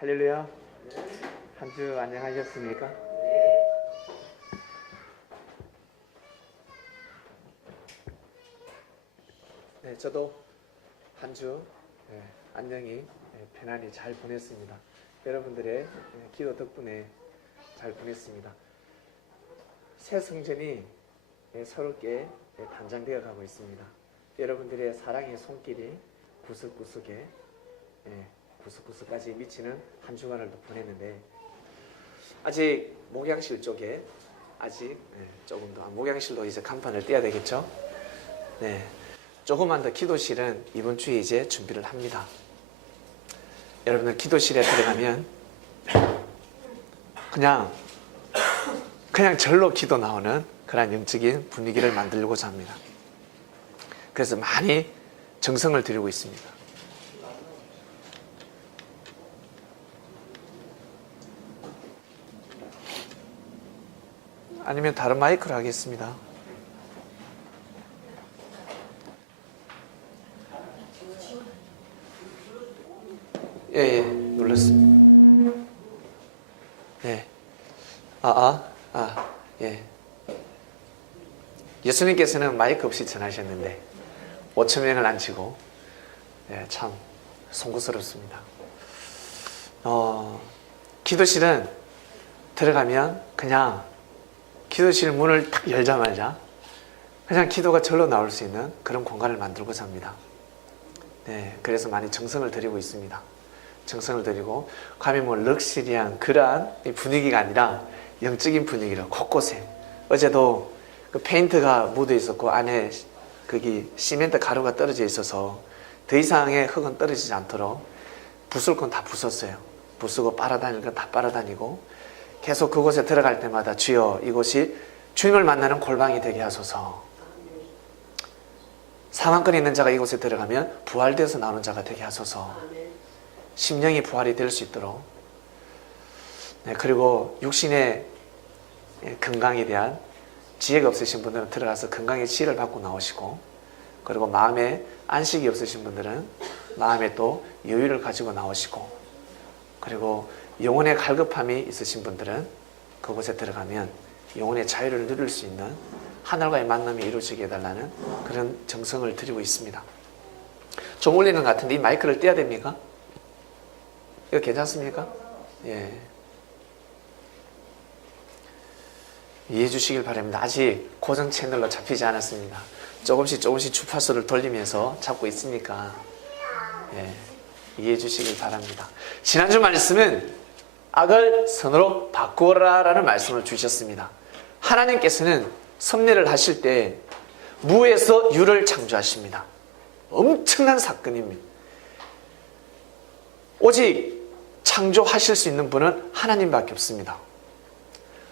할렐루야. 한 주 안녕하셨습니까? 네, 저도 한 주 안녕히 편안히 잘 보냈습니다. 여러분들의 기도 덕분에 잘 보냈습니다. 새 성전이 새롭게 단장되어 가고 있습니다. 여러분들의 사랑의 손길이 구석구석까지 미치는 한 주간을 또 보냈는데, 아직 목양실 쪽에 조금 더 목양실로 이제 간판을 떼야 되겠죠. 네, 조금만 더 기도실은 이번 주에 이제 준비를 합니다. 여러분들 기도실에 들어가면 그냥 절로 기도 나오는 그런 영적인 분위기를 만들고자 합니다. 그래서 많이 정성을 들이고 있습니다. 아니면 다른 마이크로 하겠습니다. 예, 눌렀습니다. 네. 예. 예수님께서는 마이크 없이 전하셨는데 5천 명을 앉히고, 참 송구스럽습니다. 기도실은 들어가면 그냥 기도실 문을 딱 열자마자 그냥 기도가 절로 나올 수 있는 그런 공간을 만들고자 합니다. 네, 그래서 많이 정성을 들이고 있습니다. 정성을 들이고, 감히 럭셔리한 그러한 분위기가 아니라 영적인 분위기로 곳곳에, 어제도 그 페인트가 묻어 있었고 안에 거기 시멘트 가루가 떨어져 있어서 더 이상의 흙은 떨어지지 않도록 부술 건 다 부쉈어요. 부수고 빨아다닐 건 다 빨아다니고, 계속 그곳에 들어갈 때마다 주여 이곳이 주님을 만나는 골방이 되게 하소서, 사망권이 있는 자가 이곳에 들어가면 부활되어서 나오는 자가 되게 하소서, 심령이 부활이 될 수 있도록. 그리고 육신의 건강에 대한 지혜가 없으신 분들은 들어가서 건강의 지혜를 받고 나오시고, 그리고 마음에 안식이 없으신 분들은 마음에 또 여유를 가지고 나오시고, 그리고 영혼의 갈급함이 있으신 분들은 그곳에 들어가면 영혼의 자유를 누릴 수 있는 하늘과의 만남이 이루어지게 해달라는 그런 정성을 드리고 있습니다. 좀 울리는 것 같은데 이 마이크를 떼야 됩니까? 이거 괜찮습니까? 예. 이해해 주시길 바랍니다. 아직 고정 채널로 잡히지 않았습니다. 조금씩 주파수를 돌리면서 잡고 있으니까 이해해 주시길 바랍니다. 지난주 말씀은 악을 선으로 바꾸어라 라는 말씀을 주셨습니다. 하나님께서는 섭리를 하실 때 무에서 유를 창조하십니다. 엄청난 사건입니다. 오직 창조하실 수 있는 분은 하나님밖에 없습니다.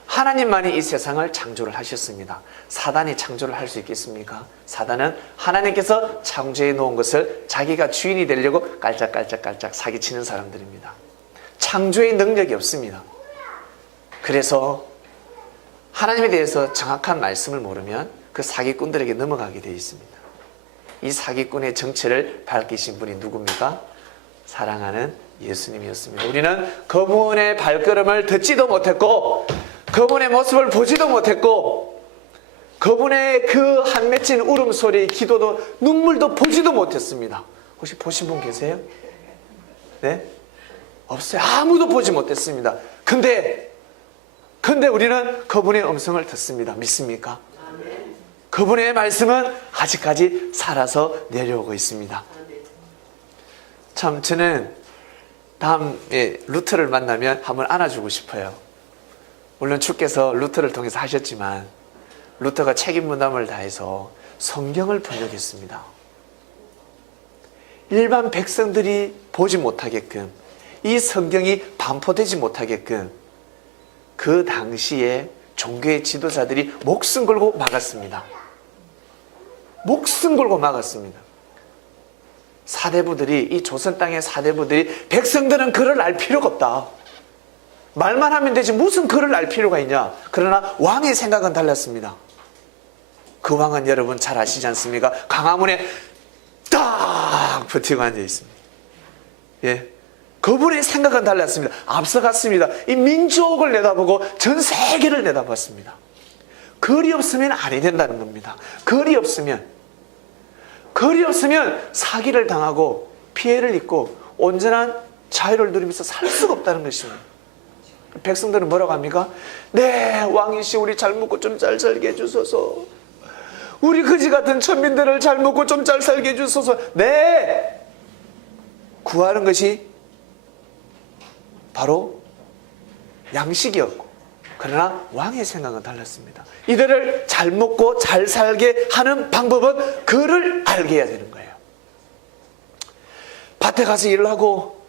하나님만이 이 세상을 창조를 하셨습니다. 사단이 창조를 할 수 있겠습니까? 사단은 하나님께서 창조해 놓은 것을 자기가 주인이 되려고 깔짝깔짝 사기치는 사람들입니다. 창조의 능력이 없습니다. 그래서 하나님에 대해서 정확한 말씀을 모르면 그 사기꾼들에게 넘어가게 되어 있습니다. 이 사기꾼의 정체를 밝히신 분이 누굽니까? 사랑하는 예수님이었습니다. 우리는 그분의 발걸음을 듣지도 못했고, 그분의 모습을 보지도 못했고, 그분의 그 한 맺힌 울음소리, 기도도, 눈물도 보지도 못했습니다. 혹시 보신 분 계세요? 네? 없어요. 아무도 보지 못했습니다. 근데 우리는 그분의 음성을 듣습니다. 믿습니까? 그분의 말씀은 아직까지 살아서 내려오고 있습니다. 참 저는 다음에 루터를 만나면 한번 안아주고 싶어요. 물론 주께서 루터를 통해서 하셨지만 루터가 책임 분담을 다해서 성경을 번역했습니다. 일반 백성들이 보지 못하게끔, 이 성경이 반포되지 못하게끔 그 당시에 종교의 지도자들이 목숨 걸고 막았습니다. 목숨 걸고 막았습니다. 사대부들이, 이 조선 땅의 사대부들이 백성들은 글을 알 필요가 없다, 말만 하면 되지 무슨 글을 알 필요가 있냐. 그러나 왕의 생각은 달랐습니다. 그 왕은 여러분 잘 아시지 않습니까? 광화문에 딱 버티고 앉아 있습니다. 예, 그분의 생각은 달랐습니다. 앞서갔습니다. 이 민족을 내다보고 전 세계를 내다봤습니다. 거리 없으면 아니 된다는 겁니다. 거리 없으면 사기를 당하고 피해를 입고 온전한 자유를 누리면서 살 수가 없다는 것입니다. 백성들은 뭐라고 합니까? 네, 왕이시 우리 잘 먹고 좀 잘 살게 해주소서. 우리 그지 같은 천민들을 잘 먹고 좀 잘 살게 해주소서. 네, 구하는 것이 바로 양식이었고, 그러나 왕의 생각은 달랐습니다. 이들을 잘 먹고 잘 살게 하는 방법은 그를 알게 해야 되는 거예요. 밭에 가서 일을 하고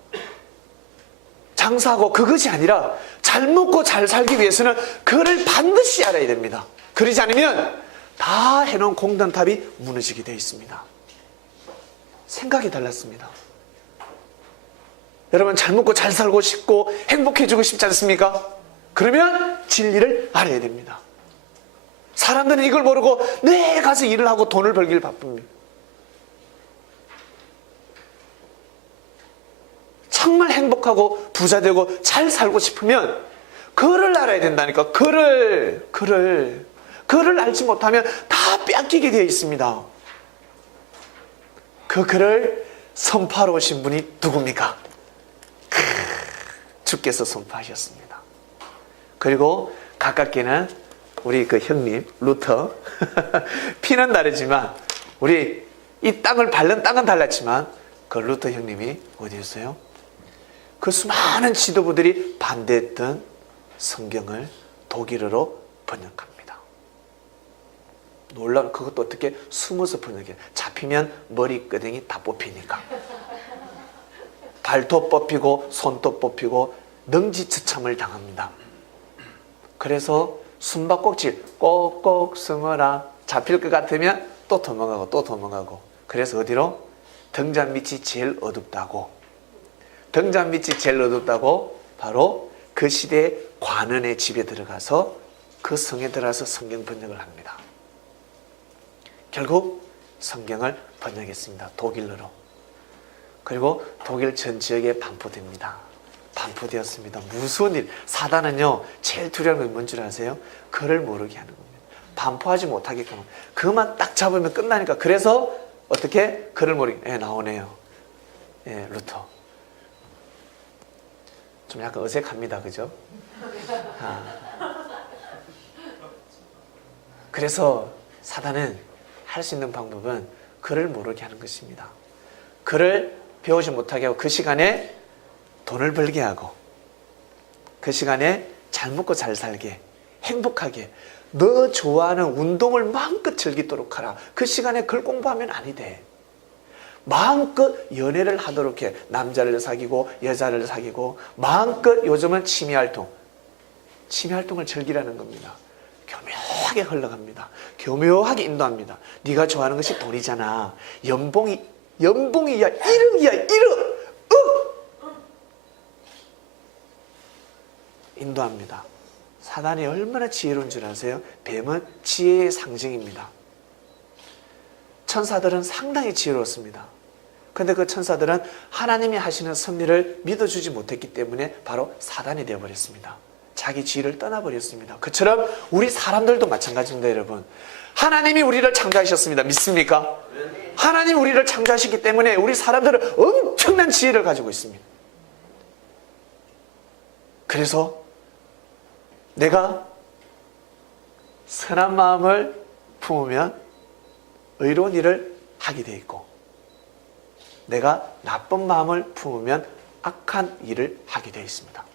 장사하고 그것이 아니라 잘 먹고 잘 살기 위해서는 그를 반드시 알아야 됩니다. 그러지 않으면 다 해놓은 공든탑이 무너지게 되어 있습니다. 생각이 달랐습니다. 여러분, 잘 먹고 잘 살고 싶고 행복해지고 싶지 않습니까? 그러면 진리를 알아야 됩니다. 사람들은 이걸 모르고 네, 가서 일을 하고 돈을 벌길 바쁩니다. 정말 행복하고 부자되고 잘 살고 싶으면 그를 알아야 된다니까. 그를 알지 못하면 다 빼앗기게 되어 있습니다. 그 그를 선포하러 오신 분이 누굽니까? 주께서 선포하셨습니다. 그리고 가깝게는 우리 그 형님 루터 피는 다르지만 우리 이 땅을 밟는 땅은 달랐지만 그 루터 형님이 어디였어요? 그 수많은 지도부들이 반대했던 성경을 독일어로 번역합니다. 놀라운, 그것도 어떻게 숨어서 번역해요. 잡히면 머리끄댕이 다 뽑히니까. 발도 뽑히고 손도 뽑히고 능지처참을 당합니다. 그래서 숨바꼭질 꼭꼭 숨어라. 잡힐 것 같으면 또 도망가고 또 도망가고. 그래서 어디로? 등잔 밑이 제일 어둡다고. 등잔 밑이 제일 어둡다고 바로 그 시대의 관원의 집에 들어가서 그 성에 들어가서 성경 번역을 합니다. 결국 성경을 번역했습니다. 독일어로. 그리고 독일 전 지역에 반포됩니다. 반포되었습니다. 무서운 일. 사단은요, 제일 두려운 건 뭔지 아세요? 그를 모르게 하는 겁니다. 반포하지 못하게끔. 그만 딱 잡으면 끝나니까. 그래서 어떻게? 그를 모르게. 나오네요. 루터. 좀 약간 어색합니다. 그죠? 그래서 사단은 할 수 있는 방법은 그를 모르게 하는 것입니다. 그를 배우지 못하게 하고 그 시간에 돈을 벌게 하고 그 시간에 잘 먹고 잘 살게 행복하게 너 좋아하는 운동을 마음껏 즐기도록 하라. 그 시간에 글 공부하면 아니 돼. 마음껏 연애를 하도록 해. 남자를 사귀고 여자를 사귀고 마음껏 요즘은 취미활동을 즐기라는 겁니다. 교묘하게 흘러갑니다. 교묘하게 인도합니다. 네가 좋아하는 것이 돈이잖아. 연봉이야 1억이야 1억 인도합니다. 사단이 얼마나 지혜로운 줄 아세요? 뱀은 지혜의 상징입니다. 천사들은 상당히 지혜로웠습니다. 그런데 그 천사들은 하나님이 하시는 섭리를 믿어주지 못했기 때문에 바로 사단이 되어버렸습니다. 자기 지혜를 떠나버렸습니다. 그처럼 우리 사람들도 마찬가지입니다. 여러분, 하나님이 우리를 창조하셨습니다. 믿습니까? 하나님이 우리를 창조하셨기 때문에 우리 사람들은 엄청난 지혜를 가지고 있습니다. 그래서 내가 선한 마음을 품으면 의로운 일을 하게 돼 있고 내가 나쁜 마음을 품으면 악한 일을 하게 되어 있습니다.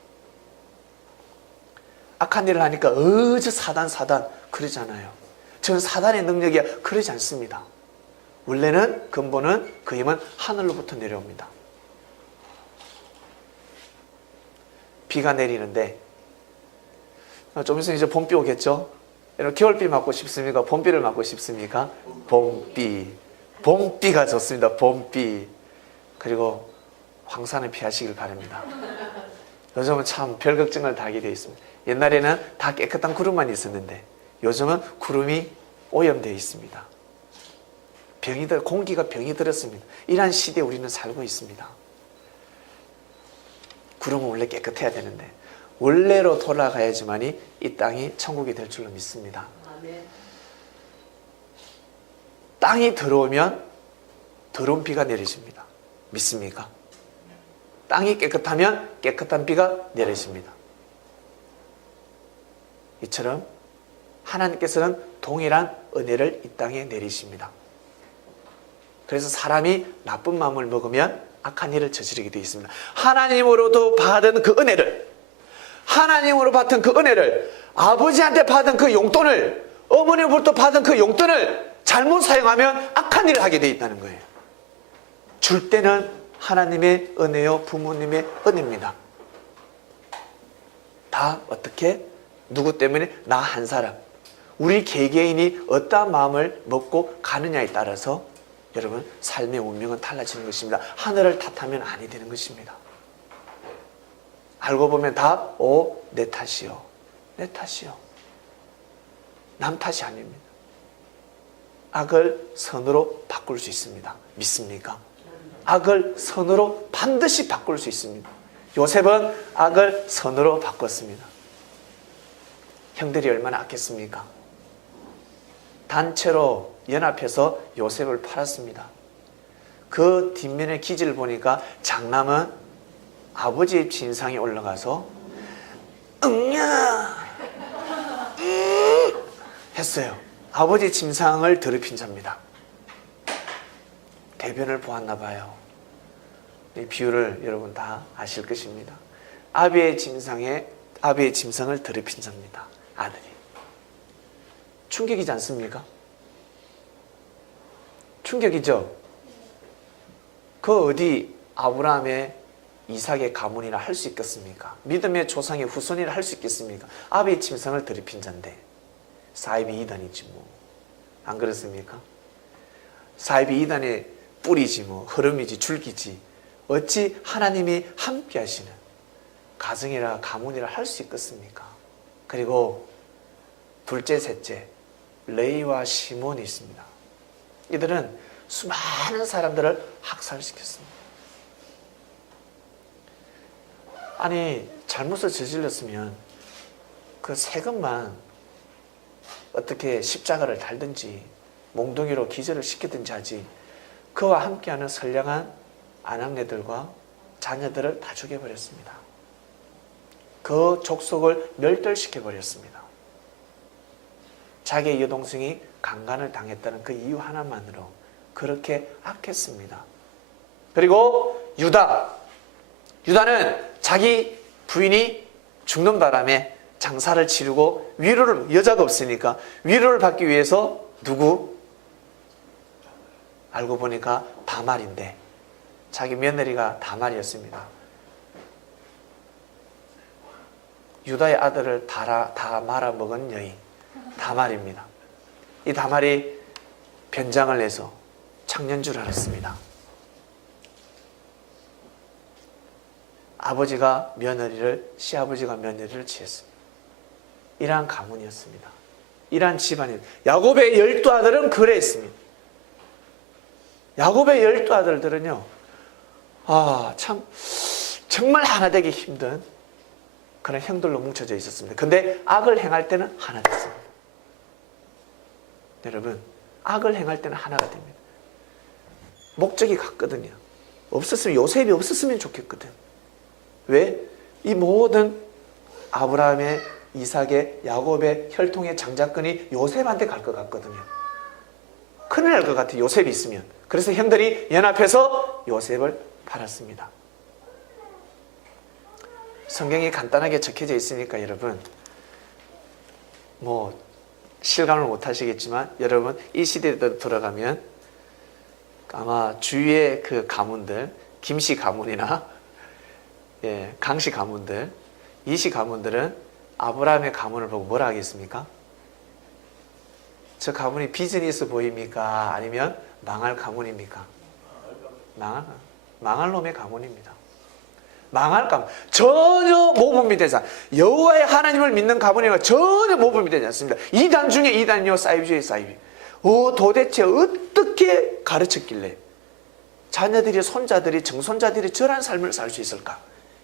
악한 일을 하니까 어저 사단 그러잖아요. 저는 사단의 능력이야 그러지 않습니다. 원래는 근본은 그 힘은 하늘로부터 내려옵니다. 비가 내리는데 좀 있으면 이제 봄비 오겠죠? 여러분 겨울비 맞고 싶습니까? 봄비를 맞고 싶습니까? 봄비가 좋습니다. 봄비. 그리고 황사는 피하시길 바랍니다. 요즘은 참 별 걱정을 다 하게 되어 있습니다. 옛날에는 다 깨끗한 구름만 있었는데 요즘은 구름이 오염되어 있습니다. 공기가 병이 들었습니다. 이러한 시대에 우리는 살고 있습니다. 그러면 원래 깨끗해야 되는데 원래로 돌아가야지만이 이 땅이 천국이 될 줄로 믿습니다. 땅이 들어오면 더러운 비가 내려집니다. 믿습니까? 땅이 깨끗하면 깨끗한 비가 내려집니다. 이처럼 하나님께서는 동일한 은혜를 이 땅에 내리십니다. 그래서 사람이 나쁜 마음을 먹으면 악한 일을 저지르게 되어 있습니다. 하나님으로도 받은 그 은혜를, 하나님으로 받은 그 은혜를, 아버지한테 받은 그 용돈을, 어머니로부터 받은 그 용돈을 잘못 사용하면 악한 일을 하게 되어 있다는 거예요. 줄 때는 하나님의 은혜요, 부모님의 은혜입니다. 다 어떻게? 누구 때문에? 나 한 사람. 우리 개개인이 어떠한 마음을 먹고 가느냐에 따라서 여러분 삶의 운명은 달라지는 것입니다. 하늘을 탓하면 아니 되는 것입니다. 알고 보면 다 내 탓이요, 내 탓이요, 남 탓이 아닙니다. 악을 선으로 바꿀 수 있습니다. 믿습니까? 악을 선으로 반드시 바꿀 수 있습니다. 요셉은 악을 선으로 바꿨습니다. 형들이 얼마나 악했습니까? 단체로 연합해서 요셉을 팔았습니다. 그 뒷면의 기지를 보니까 장남은 아버지의 진상이 올라가서 응야 했어요. 아버지 침상을 더럽힌 자입니다. 대변을 보았나 봐요. 이 비유를 여러분 다 아실 것입니다. 아비의 침상을 더럽힌 자입니다. 아들이. 충격이지 않습니까? 충격이죠. 그 어디 아브라함의 이삭의 가문이라 할 수 있겠습니까? 믿음의 조상의 후손이라 할 수 있겠습니까? 아비의 침상을 더럽힌 자인데 사이비 이단이지 뭐. 안 그렇습니까? 사이비 이단의 뿌리지 뭐, 흐름이지, 줄기지. 어찌 하나님이 함께 하시는 가정이라 가문이라 할 수 있겠습니까? 그리고 둘째, 셋째 레이와 시몬이 있습니다. 이들은 수많은 사람들을 학살시켰습니다. 아니, 잘못을 저질렀으면 그 세금만 어떻게 십자가를 달든지 몽둥이로 기절을 시키든지 하지, 그와 함께하는 선량한 아낙네들과 자녀들을 다 죽여버렸습니다. 그 족속을 멸절시켜버렸습니다. 자기의 여동생이 강간을 당했다는 그 이유 하나만으로 그렇게 악했습니다. 그리고 유다는 자기 부인이 죽는 바람에 장사를 치르고 여자가 없으니까 위로를 받기 위해서 누구? 알고 보니까 다말인데 자기 며느리가 다말이었습니다. 유다의 아들을 다 말아먹은 여인 다말입니다. 이 다말이 변장을 해서 창년줄 알았습니다. 시아버지가 며느리를 취했습니다. 이러한 가문이었습니다. 이러한 집안이었습니다. 야곱의 12아들은 그랬습니다. 야곱의 12아들들은요, 정말 하나 되기 힘든 그런 형들로 뭉쳐져 있었습니다. 근데 악을 행할 때는 하나 됐습니다. 여러분, 악을 행할 때는 하나가 됩니다. 목적이 같거든요. 요셉이 없었으면 좋겠거든. 왜? 이 모든 아브라함의, 이삭의, 야곱의 혈통의 장자권이 요셉한테 갈 것 같거든요. 큰일 날 것 같아요, 요셉이 있으면. 그래서 형들이 연합해서 요셉을 팔았습니다. 성경이 간단하게 적혀져 있으니까 여러분 실감을 못 하시겠지만, 여러분 이 시대에 들어가면 아마 주위의 그 가문들, 김씨 가문이나 강씨 가문들, 이씨 가문들은 아브라함의 가문을 보고 뭐라 하겠습니까? 저 가문이 비즈니스 보입니까? 아니면 망할 가문입니까? 망할 놈의 가문입니다. 망할 가문. 전혀 모범이 되지 않습니다. 여호와의 하나님을 믿는 가문이가 전혀 모범이 되지 않습니다. 이단 중에 이단이요, 사이비 중에 사이비. 도대체 어떻게 가르쳤길래 자녀들이, 손자들이, 정손자들이 저런 삶을 살 수 있을까?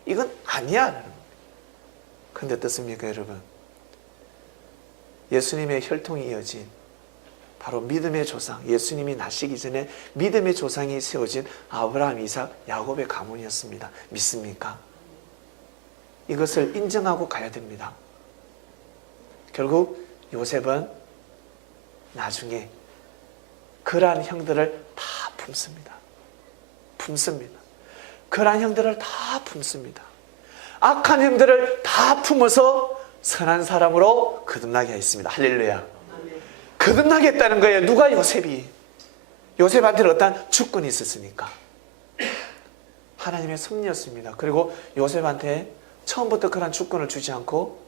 이건 아니야. 근데 어떻습니까, 여러분? 예수님의 혈통이 이어진 바로 믿음의 조상, 예수님이 나시기 전에 믿음의 조상이 세워진 아브라함, 이삭, 야곱의 가문이었습니다. 믿습니까? 이것을 인정하고 가야 됩니다. 결국 요셉은 나중에 그러한 형들을 다 품습니다. 그러한 형들을 다 품습니다. 악한 형들을 다 품어서 선한 사람으로 거듭나게 했습니다. 할렐루야. 거듭나게 했다는 거예요. 누가? 요셉이. 요셉한테는 어떤 주권이 있었으니까. 하나님의 섭리였습니다. 그리고 요셉한테 처음부터 그런 주권을 주지 않고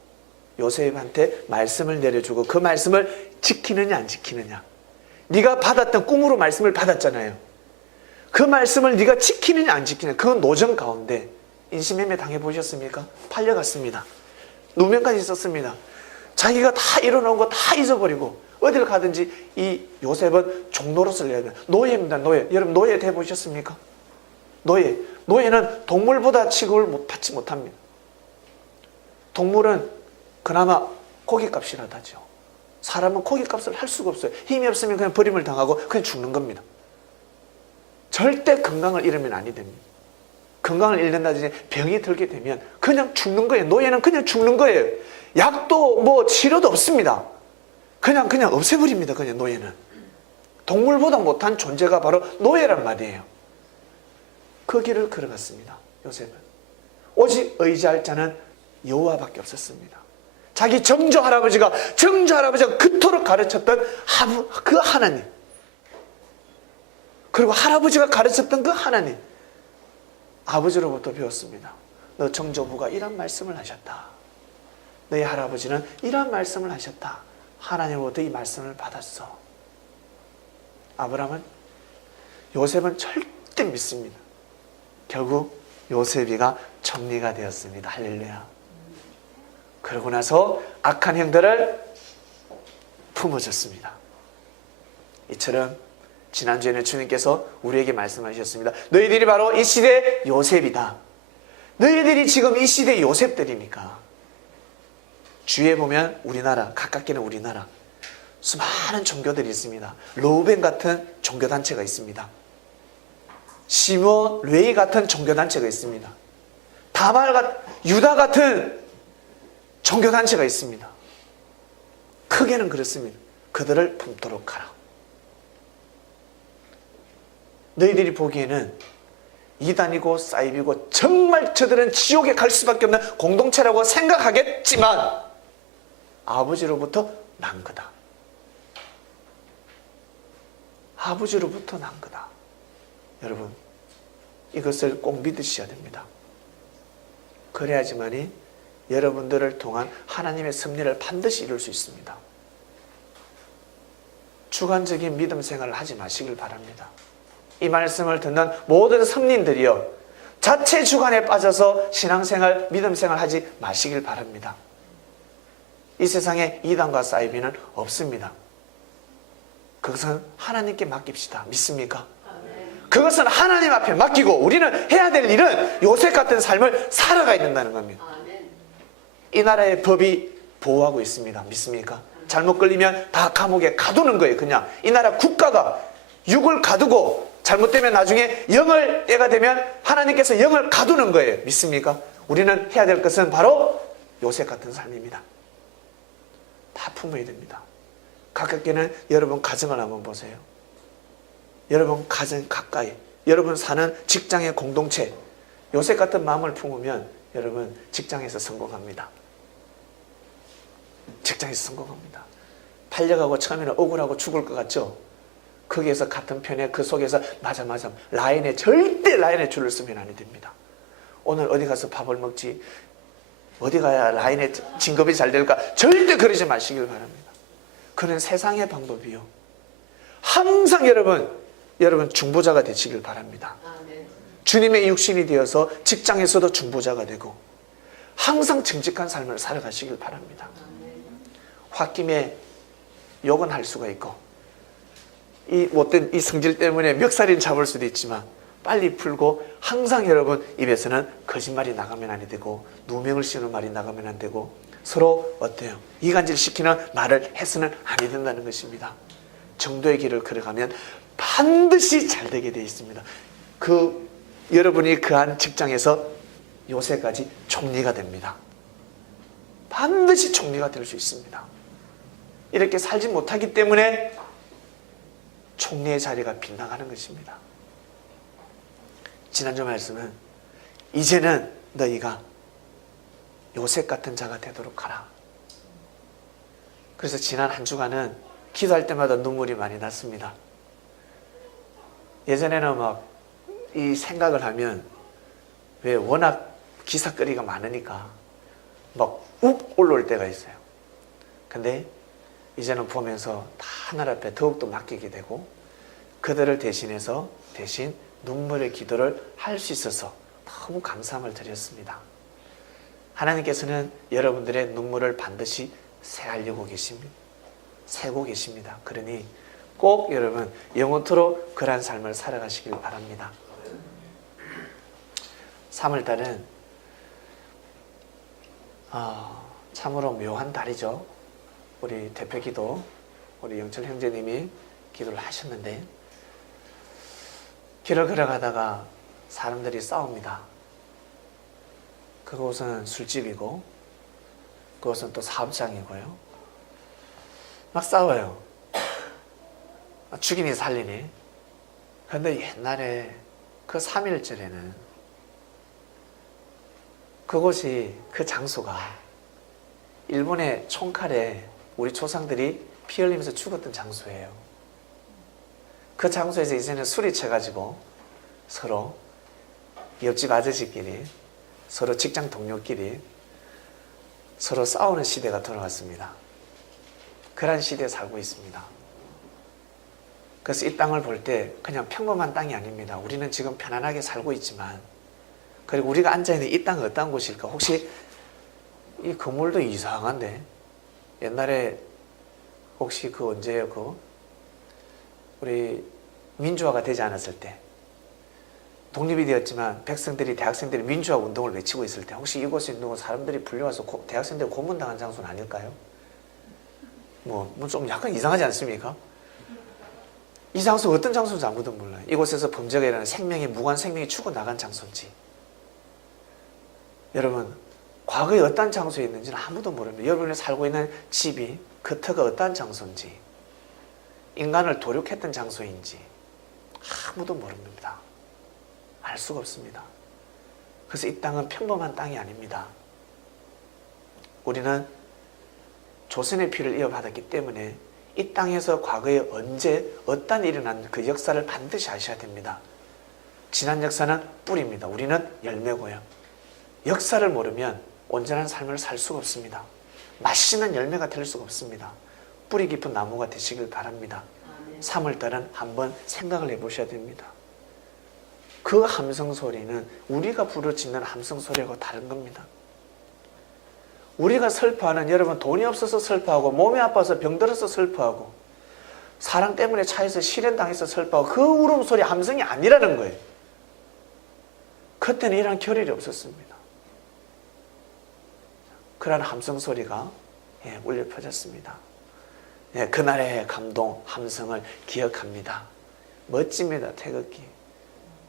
요셉한테 말씀을 내려주고 그 말씀을 지키느냐 안 지키느냐. 네가 받았던 꿈으로 말씀을 받았잖아요. 그 말씀을 네가 지키느냐 안 지키느냐. 그 노정 가운데 인신매매 당해보셨습니까? 팔려갔습니다. 누명까지 있었습니다. 자기가 다 이뤄놓은 거 다 잊어버리고 어디를 가든지 이 요셉은 종노릇을 해야 돼요. 노예입니다. 노예. 여러분 노예 돼보셨습니까? 노예는 동물보다 취급을 받지 못합니다. 동물은 그나마 고깃값이라도 하죠. 사람은 고깃값을 할 수가 없어요. 힘이 없으면 그냥 버림을 당하고 그냥 죽는 겁니다. 절대 건강을 잃으면 아니 됩니다. 건강을 잃는다든지 병이 들게 되면 그냥 죽는 거예요. 노예는 그냥 죽는 거예요. 약도 뭐 치료도 없습니다. 그냥 없애버립니다. 그냥 노예는. 동물보다 못한 존재가 바로 노예란 말이에요. 그 길을 걸어갔습니다. 요셉은. 오직 의지할 자는 여호와밖에 없었습니다. 자기 정조 할아버지가 그토록 가르쳤던 그 하나님, 그리고 할아버지가 가르쳤던 그 하나님, 아버지로부터 배웠습니다. 너 정조부가 이런 말씀을 하셨다. 너희 할아버지는 이런 말씀을 하셨다. 하나님으로부터 이 말씀을 받았어. 요셉은 절대 믿습니다. 결국 요셉이가 정리가 되었습니다. 할렐루야. 그러고 나서 악한 형들을 품어줬습니다. 이처럼 지난주에는 주님께서 우리에게 말씀하셨습니다. 너희들이 바로 이 시대 요셉이다. 너희들이 지금 이 시대 요셉들이니까. 주위에 보면 우리나라, 가깝게는 우리나라 수많은 종교들이 있습니다. 로우벤 같은 종교단체가 있습니다. 시몬, 레이 같은 종교단체가 있습니다. 유다 같은 종교단체가 있습니다. 크게는 그렇습니다. 그들을 품도록 하라. 너희들이 보기에는 이단이고 사이비고 정말 저들은 지옥에 갈 수밖에 없는 공동체라고 생각하겠지만 아버지로부터 난 거다. 아버지로부터 난 거다. 여러분, 이것을 꼭 믿으셔야 됩니다. 그래야지만이 여러분들을 통한 하나님의 섭리를 반드시 이룰 수 있습니다. 주관적인 믿음 생활을 하지 마시길 바랍니다. 이 말씀을 듣는 모든 성린들이여 자체 주관에 빠져서 신앙생활, 믿음생활 하지 마시길 바랍니다. 이 세상에 이단과 사이비는 없습니다. 그것은 하나님께 맡깁시다. 믿습니까? 그것은 하나님 앞에 맡기고 우리는 해야 될 일은 요셉 같은 삶을 살아가야 된다는 겁니다. 이 나라의 법이 보호하고 있습니다. 믿습니까? 잘못 걸리면 다 감옥에 가두는 거예요. 그냥 이 나라 국가가 육을 가두고 잘못되면 나중에 영을 때가 되면 하나님께서 영을 가두는 거예요. 믿습니까? 우리는 해야 될 것은 바로 요셉 같은 삶입니다. 다 품어야 됩니다. 가깝게는 여러분 가정을 한번 보세요. 여러분 가정 가까이, 여러분 사는 직장의 공동체, 요셉 같은 마음을 품으면 여러분 직장에서 성공합니다. 직장에서 성공합니다. 팔려가고 처음에는 억울하고 죽을 것 같죠? 거기에서 같은 편에 그 속에서 맞아 절대 라인에 줄을 쓰면 안 됩니다. 오늘 어디 가서 밥을 먹지, 어디 가야 라인에 진급이 잘 될까, 절대 그러지 마시길 바랍니다. 그는 세상의 방법이요. 항상 여러분 중보자가 되시길 바랍니다. 주님의 육신이 되어서 직장에서도 중보자가 되고 항상 정직한 삶을 살아가시길 바랍니다. 홧김에 욕은 할 수가 있고 이 못된 이 성질 때문에 멱살이 잡을 수도 있지만 빨리 풀고 항상 여러분 입에서는 거짓말이 나가면 안 되고 누명을 씌우는 말이 나가면 안 되고 서로 어때요? 이간질 시키는 말을 해서는 아니 된다는 것입니다. 정도의 길을 걸어가면 반드시 잘 되게 되어 있습니다. 여러분이 그한 직장에서 요새까지 총리가 됩니다. 반드시 총리가 될 수 있습니다. 이렇게 살지 못하기 때문에 총리의 자리가 빗나가는 것입니다. 지난주 말씀은 이제는 너희가 요셉 같은 자가 되도록 하라. 그래서 지난 한 주간은 기도할 때마다 눈물이 많이 났습니다. 예전에는 막 이 생각을 하면 왜 워낙 기사거리가 많으니까 막 욱 올라올 때가 있어요. 근데 이제는 보면서 다 하늘 앞에 더욱더 맡기게 되고 그들을 대신해서 대신 눈물의 기도를 할 수 있어서 너무 감사함을 드렸습니다. 하나님께서는 여러분들의 눈물을 반드시 세고 계십니다. 그러니 꼭 여러분 영원토록 그러한 삶을 살아가시길 바랍니다. 3월달은 참으로 묘한 달이죠. 우리 대표기도 우리 영철 형제님이 기도를 하셨는데 길을 걸어가다가 사람들이 싸웁니다. 그곳은 술집이고 그곳은 또 사업장이고요. 막 싸워요. 죽이니 살리니. 그런데 옛날에 그 3.1절에는 그곳이 그 장소가 일본의 총칼에 우리 조상들이 피 흘리면서 죽었던 장소예요. 그 장소에서 이제는 술이 쳐가지고 서로 옆집 아저씨끼리 서로 직장 동료끼리 서로 싸우는 시대가 돌아왔습니다. 그런 시대에 살고 있습니다. 그래서 이 땅을 볼 때 그냥 평범한 땅이 아닙니다. 우리는 지금 편안하게 살고 있지만 그리고 우리가 앉아있는 이 땅은 어떤 곳일까? 혹시 이 건물도 이상한데 옛날에 혹시 언제요? 우리 민주화가 되지 않았을 때 독립이 되었지만 백성들이 대학생들이 민주화 운동을 외치고 있을 때 혹시 이곳에 있는 사람들이 불려와서 대학생들 고문당한 장소는 아닐까요? 뭐 좀 약간 이상하지 않습니까? 이 장소 어떤 장소인지 아무도 몰라요. 이곳에서 범죄가 일어나는 생명이 무관 생명이 죽어나간 장소인지 여러분 과거에 어떤 장소에 있는지는 아무도 모릅니다. 여러분이 살고 있는 집이 그 터가 어떤 장소인지 인간을 도륙했던 장소인지 아무도 모릅니다. 알 수가 없습니다. 그래서 이 땅은 평범한 땅이 아닙니다. 우리는 조선의 피를 이어받았기 때문에 이 땅에서 과거에 언제 어떤 일이 일어난 그 역사를 반드시 아셔야 됩니다. 지난 역사는 뿌리입니다. 우리는 열매고요. 역사를 모르면 온전한 삶을 살 수가 없습니다. 맛있는 열매가 될 수가 없습니다. 뿌리 깊은 나무가 되시길 바랍니다. 3월달은 한번 생각을 해보셔야 됩니다. 그 함성소리는 우리가 부르짖는 함성소리하고 다른 겁니다. 우리가 슬퍼하는 여러분 돈이 없어서 슬퍼하고 몸이 아파서 병들어서 슬퍼하고 사랑 때문에 차에서 실현당해서 슬퍼하고 그 울음소리 함성이 아니라는 거예요. 그때는 이런 겨를이 없었습니다. 그러한 함성소리가 울려 퍼졌습니다. 그날의 감동, 함성을 기억합니다. 멋집니다. 태극기.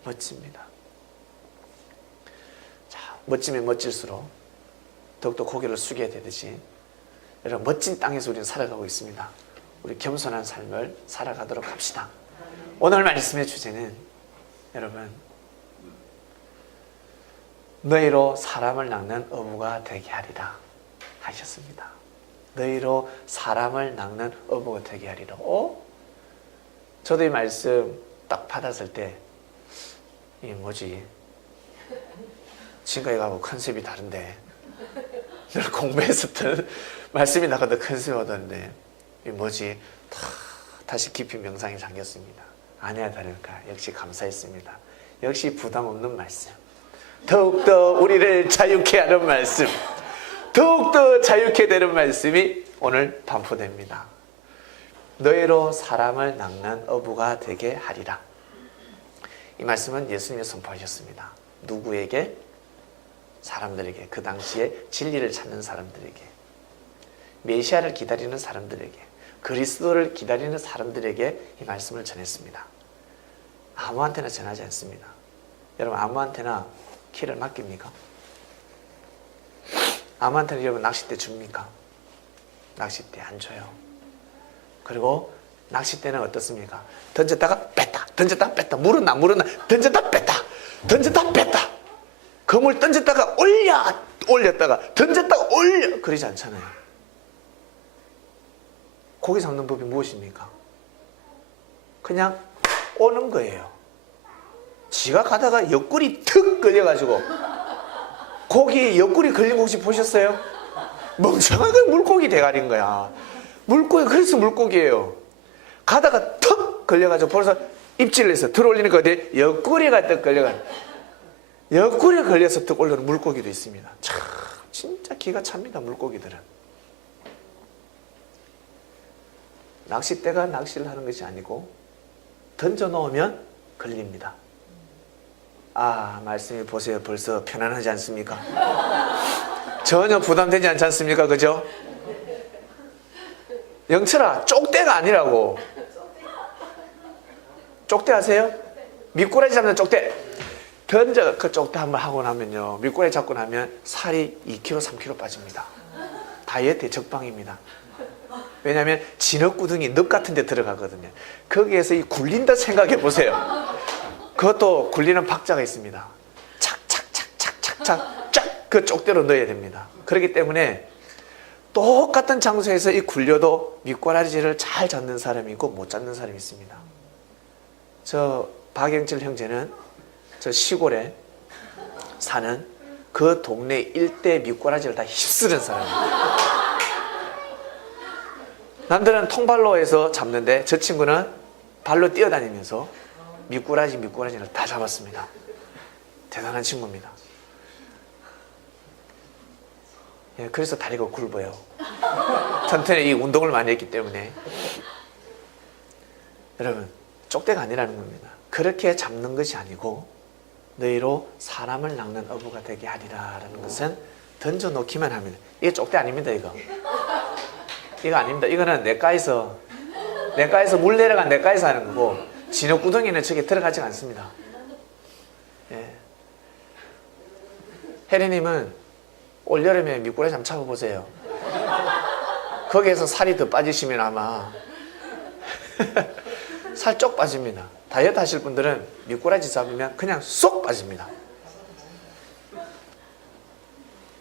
멋집니다. 자, 멋지면 멋질수록 더욱더 고개를 숙여야 되듯이 여러분 멋진 땅에서 우리는 살아가고 있습니다. 우리 겸손한 삶을 살아가도록 합시다. 오늘 말씀의 주제는 여러분 너희로 사람을 낚는 어부가 되게 하리라 하셨습니다. 너희로 사람을 낚는 어부가 되게 하리라. 저도 이 말씀 딱 받았을 때 이 뭐지? 지금까지 가고 컨셉이 다른데 늘 공부했었던 말씀이 나가도 컨셉이 다른데 이 뭐지? 다시 깊이 명상에 잠겼습니다. 아니야 다를까 역시 감사했습니다. 역시 부담 없는 말씀, 더욱더 우리를 자유케 하는 말씀, 더욱더 자유케 되는 말씀이 오늘 반포됩니다. 너희로 사람을 낚는 어부가 되게 하리라. 이 말씀은 예수님이 선포하셨습니다. 누구에게? 사람들에게, 그 당시에 진리를 찾는 사람들에게, 메시아를 기다리는 사람들에게, 그리스도를 기다리는 사람들에게 이 말씀을 전했습니다. 아무한테나 전하지 않습니다. 여러분, 아무한테나 키를 맡깁니까? 아무한테나 여러분 낚싯대 줍니까? 낚싯대 안 줘요. 그리고 낚싯대는 어떻습니까? 던졌다가 뺐다, 던졌다가 뺐다, 물었나, 던졌다 뺐다, 던졌다 뺐다. 그물 던졌다가 올렸다가 던졌다가 올려, 그러지 않잖아요. 고기 잡는 법이 무엇입니까? 그냥 오는 거예요. 지가 가다가 옆구리 턱 걸려가지고, 고기 옆구리 걸린 거 혹시 보셨어요? 멍청하게 물고기 대가리인 거야. 물고기, 그래서 물고기예요. 가다가 턱 걸려가지고 벌써 입질내서 들어올리니까 어디 옆구리가 턱 걸려가, 옆구리에 걸려서 턱 올라오는 물고기도 있습니다. 참 진짜 기가 찹니다, 물고기들은. 낚싯대가 낚시를 하는 것이 아니고 던져 놓으면 걸립니다. 아, 말씀이 보세요. 벌써 편안하지 않습니까? 전혀 부담되지 않지 않습니까? 그죠? 영철아, 쪽대가 아니라고. 쪽대 아세요? 미꾸라지 잡는 쪽대. 던져, 그 쪽대 한번 하고 나면요, 미꾸라지 잡고 나면 살이 2kg, 3kg 빠집니다. 다이어트의 적방입니다. 왜냐하면 진흙구덩이 늪 같은 데 들어가거든요. 거기에서 이 굴린다 생각해 보세요. 그것도 굴리는 박자가 있습니다. 착착착착착착 쫙 그 쪽대로 넣어야 됩니다. 그렇기 때문에 똑같은 장소에서 이 굴려도 미꾸라지를 잘 잡는 사람이 있고 못 잡는 사람이 있습니다. 저 박영철 형제는 저 시골에 사는 그 동네 일대 미꾸라지를 다 휩쓸은 사람입니다. 남들은 통발로에서 잡는데 저 친구는 발로 뛰어다니면서 미꾸라지를 다 잡았습니다. 대단한 친구입니다. 예, 그래서 다리가 굵어요. 전편에 이 운동을 많이 했기 때문에. 여러분, 쪽대가 아니라는 겁니다. 그렇게 잡는 것이 아니고 너희로 사람을 낚는 어부가 되게 하리라라는 것은 던져놓기만 합니다. 이게 쪽대 아닙니다. 이거 아닙니다. 이거는 냇가에서 물 내려간 냇가에서 하는 거고, 진흙구덩이는 저게 들어가지 않습니다. 예. 혜리님은 올여름에 미꾸라지 한번 잡아보세요. 거기에서 살이 더 빠지시면 아마 살 쪽 빠집니다. 다이어트 하실 분들은 미꾸라지 잡으면 그냥 쏙 빠집니다.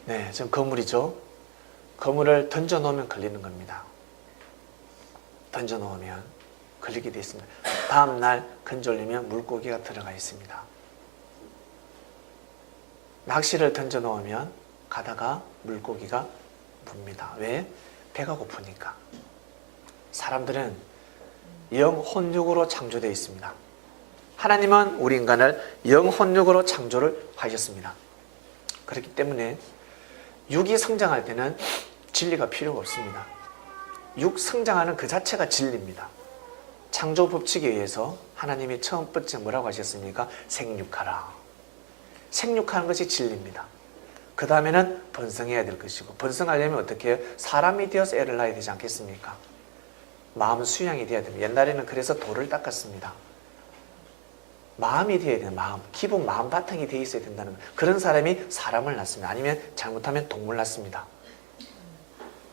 네, 지금 거물이죠. 거물을 던져 놓으면 걸리는 겁니다. 던져 놓으면 걸리게 되어 있습니다. 다음날 건져올리면 물고기가 들어가 있습니다. 낚시를 던져 놓으면 가다가 물고기가 뭅니다. 왜? 배가 고프니까. 사람들은 영혼육으로 창조되어 있습니다. 하나님은 우리 인간을 영혼육으로 창조를 하셨습니다. 그렇기 때문에 육이 성장할 때는 진리가 필요가 없습니다. 육 성장하는 그 자체가 진리입니다. 창조 법칙에 의해서 하나님이 처음 번째 뭐라고 하셨습니까? 생육하라. 생육하는 것이 진리입니다. 그 다음에는 번성해야 될 것이고, 번성하려면 어떻게 해요? 사람이 되어서 애를 낳아야 되지 않겠습니까? 마음 수양이 돼야 됩니다. 옛날에는 그래서 돌을 닦았습니다. 마음이 되어야 돼요. 마음. 기본 마음 바탕이 되어 있어야 된다는 거예요. 그런 사람이 사람을 낳습니다. 아니면 잘못하면 동물 낳습니다.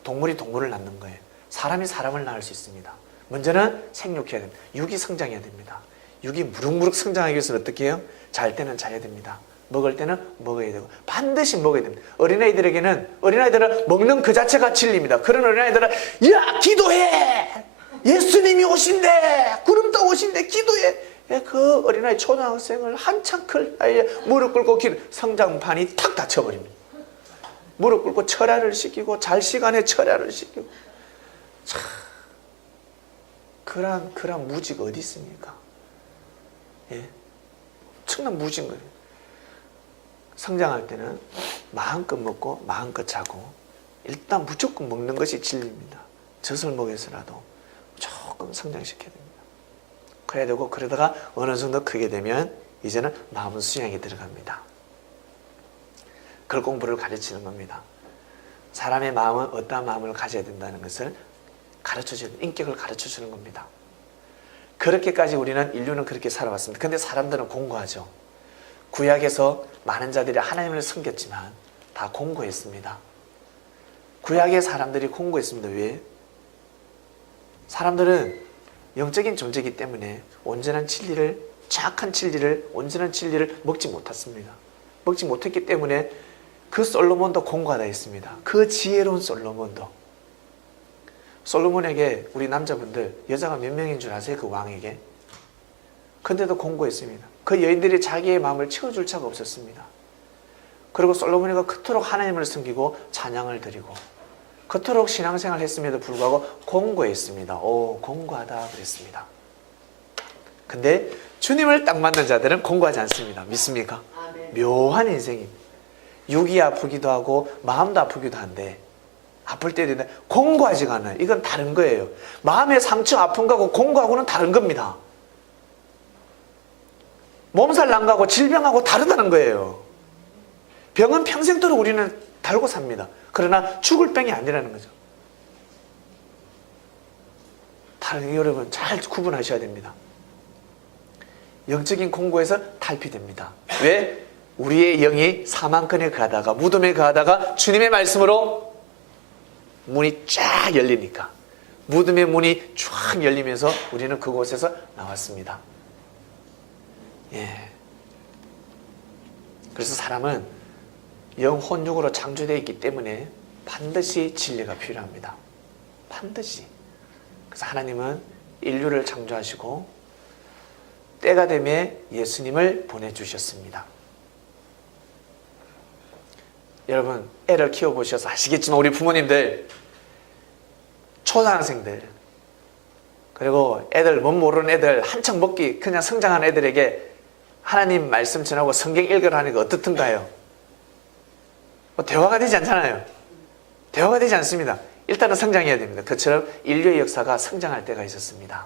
동물이 동물을 낳는 거예요. 사람이 사람을 낳을 수 있습니다. 먼저는 생육해야 됩니다. 육이 성장해야 됩니다. 육이 무럭무럭 성장하기 위해서는 어떻게 해요? 잘 때는 자야 됩니다. 먹을 때는 먹어야 되고, 반드시 먹어야 됩니다. 어린아이들은 먹는 그 자체가 진리입니다. 그런 어린아이들은 야, 기도해! 예수님이 오신대! 구름떠 오신대! 기도해! 그 어린아이 초등학생을 한참 클 나이에 무릎 꿇고 성장판이 탁 닫혀버립니다. 무릎 꿇고 철야를 시키고, 잘 시간에 철야를 시키고. 참, 그런 무지가 어디 있습니까? 예? 엄청난 무지인 거예요. 성장할 때는 마음껏 먹고 마음껏 자고, 일단 무조건 먹는 것이 진리입니다. 젖을 먹여서라도 조금 성장시켜야 됩니다. 그래야 되고, 그러다가 어느 정도 크게 되면 이제는 마음 수양에 들어갑니다. 글 공부를 가르치는 겁니다. 사람의 마음은 어떠한 마음을 가져야 된다는 것을 가르쳐주는, 인격을 가르쳐주는 겁니다. 그렇게까지 인류는 그렇게 살아왔습니다. 근데 사람들은 공고하죠. 구약에서 많은 자들이 하나님을 섬겼지만 다 공고했습니다. 구약의 사람들이 공고했습니다. 왜? 사람들은 영적인 존재이기 때문에 온전한 진리를, 정확한 진리를, 온전한 진리를 먹지 못했습니다. 먹지 못했기 때문에 그 솔로몬도 공고하다 했습니다. 그 지혜로운 솔로몬에게 우리 남자분들 여자가 몇 명인 줄 아세요? 그 왕에게. 근데도 공고했습니다. 그 여인들이 자기의 마음을 채워줄 자가 없었습니다. 그리고 솔로몬이가 그토록 하나님을 섬기고 찬양을 드리고 그토록 신앙생활을 했음에도 불구하고 공고했습니다. 공고하다 그랬습니다. 근데 주님을 딱 만난 자들은 공고하지 않습니다. 믿습니까? 묘한 인생입니다. 육이 아프기도 하고 마음도 아프기도 한데, 아플 때도 있는데 공고하지가 않아요. 이건 다른 거예요. 마음의 상처 아픈 거하고 공고하고는 다른 겁니다. 몸살 난 거하고 질병하고 다르다는 거예요. 병은 평생도록 우리는 달고 삽니다. 그러나 죽을 병이 아니라는 거죠. 여러분 잘 구분하셔야 됩니다. 영적인 공고에서 탈피됩니다. 왜? 우리의 영이 사망권에 가다가, 무덤에 가다가 주님의 말씀으로 문이 쫙 열리니까, 무덤의 문이 쫙 열리면서 우리는 그곳에서 나왔습니다. 예. 그래서 사람은 영혼육으로 창조되어 있기 때문에 반드시 진리가 필요합니다. 반드시. 그래서 하나님은 인류를 창조하시고 때가 되면 예수님을 보내주셨습니다. 여러분 애를 키워보셔서 아시겠지만 우리 부모님들, 초등학생들, 그리고 애들, 못 모르는 애들, 한창 먹기 그냥 성장한 애들에게 하나님 말씀 전하고 성경 읽으라 하니까 어떻든가요? 대화가 되지 않잖아요. 대화가 되지 않습니다. 일단은 성장해야 됩니다. 그처럼 인류의 역사가 성장할 때가 있었습니다.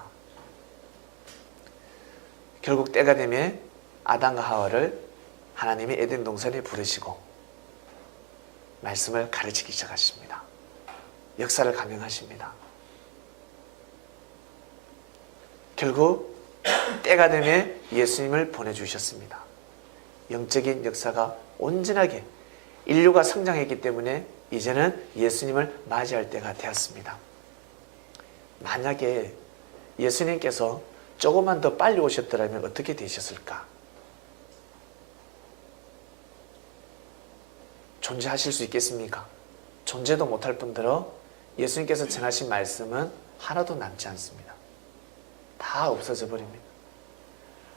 결국 때가 되면 아담과 하와를 하나님이 에덴 동산에 부르시고 말씀을 가르치기 시작하십니다. 역사를 감행하십니다. 결국 때가 되면 예수님을 보내주셨습니다. 영적인 역사가 온전하게 인류가 성장했기 때문에 이제는 예수님을 맞이할 때가 되었습니다. 만약에 예수님께서 조금만 더 빨리 오셨더라면 어떻게 되셨을까? 존재하실 수 있겠습니까? 존재도 못할 뿐더러 예수님께서 전하신 말씀은 하나도 남지 않습니다. 다 없어져 버립니다.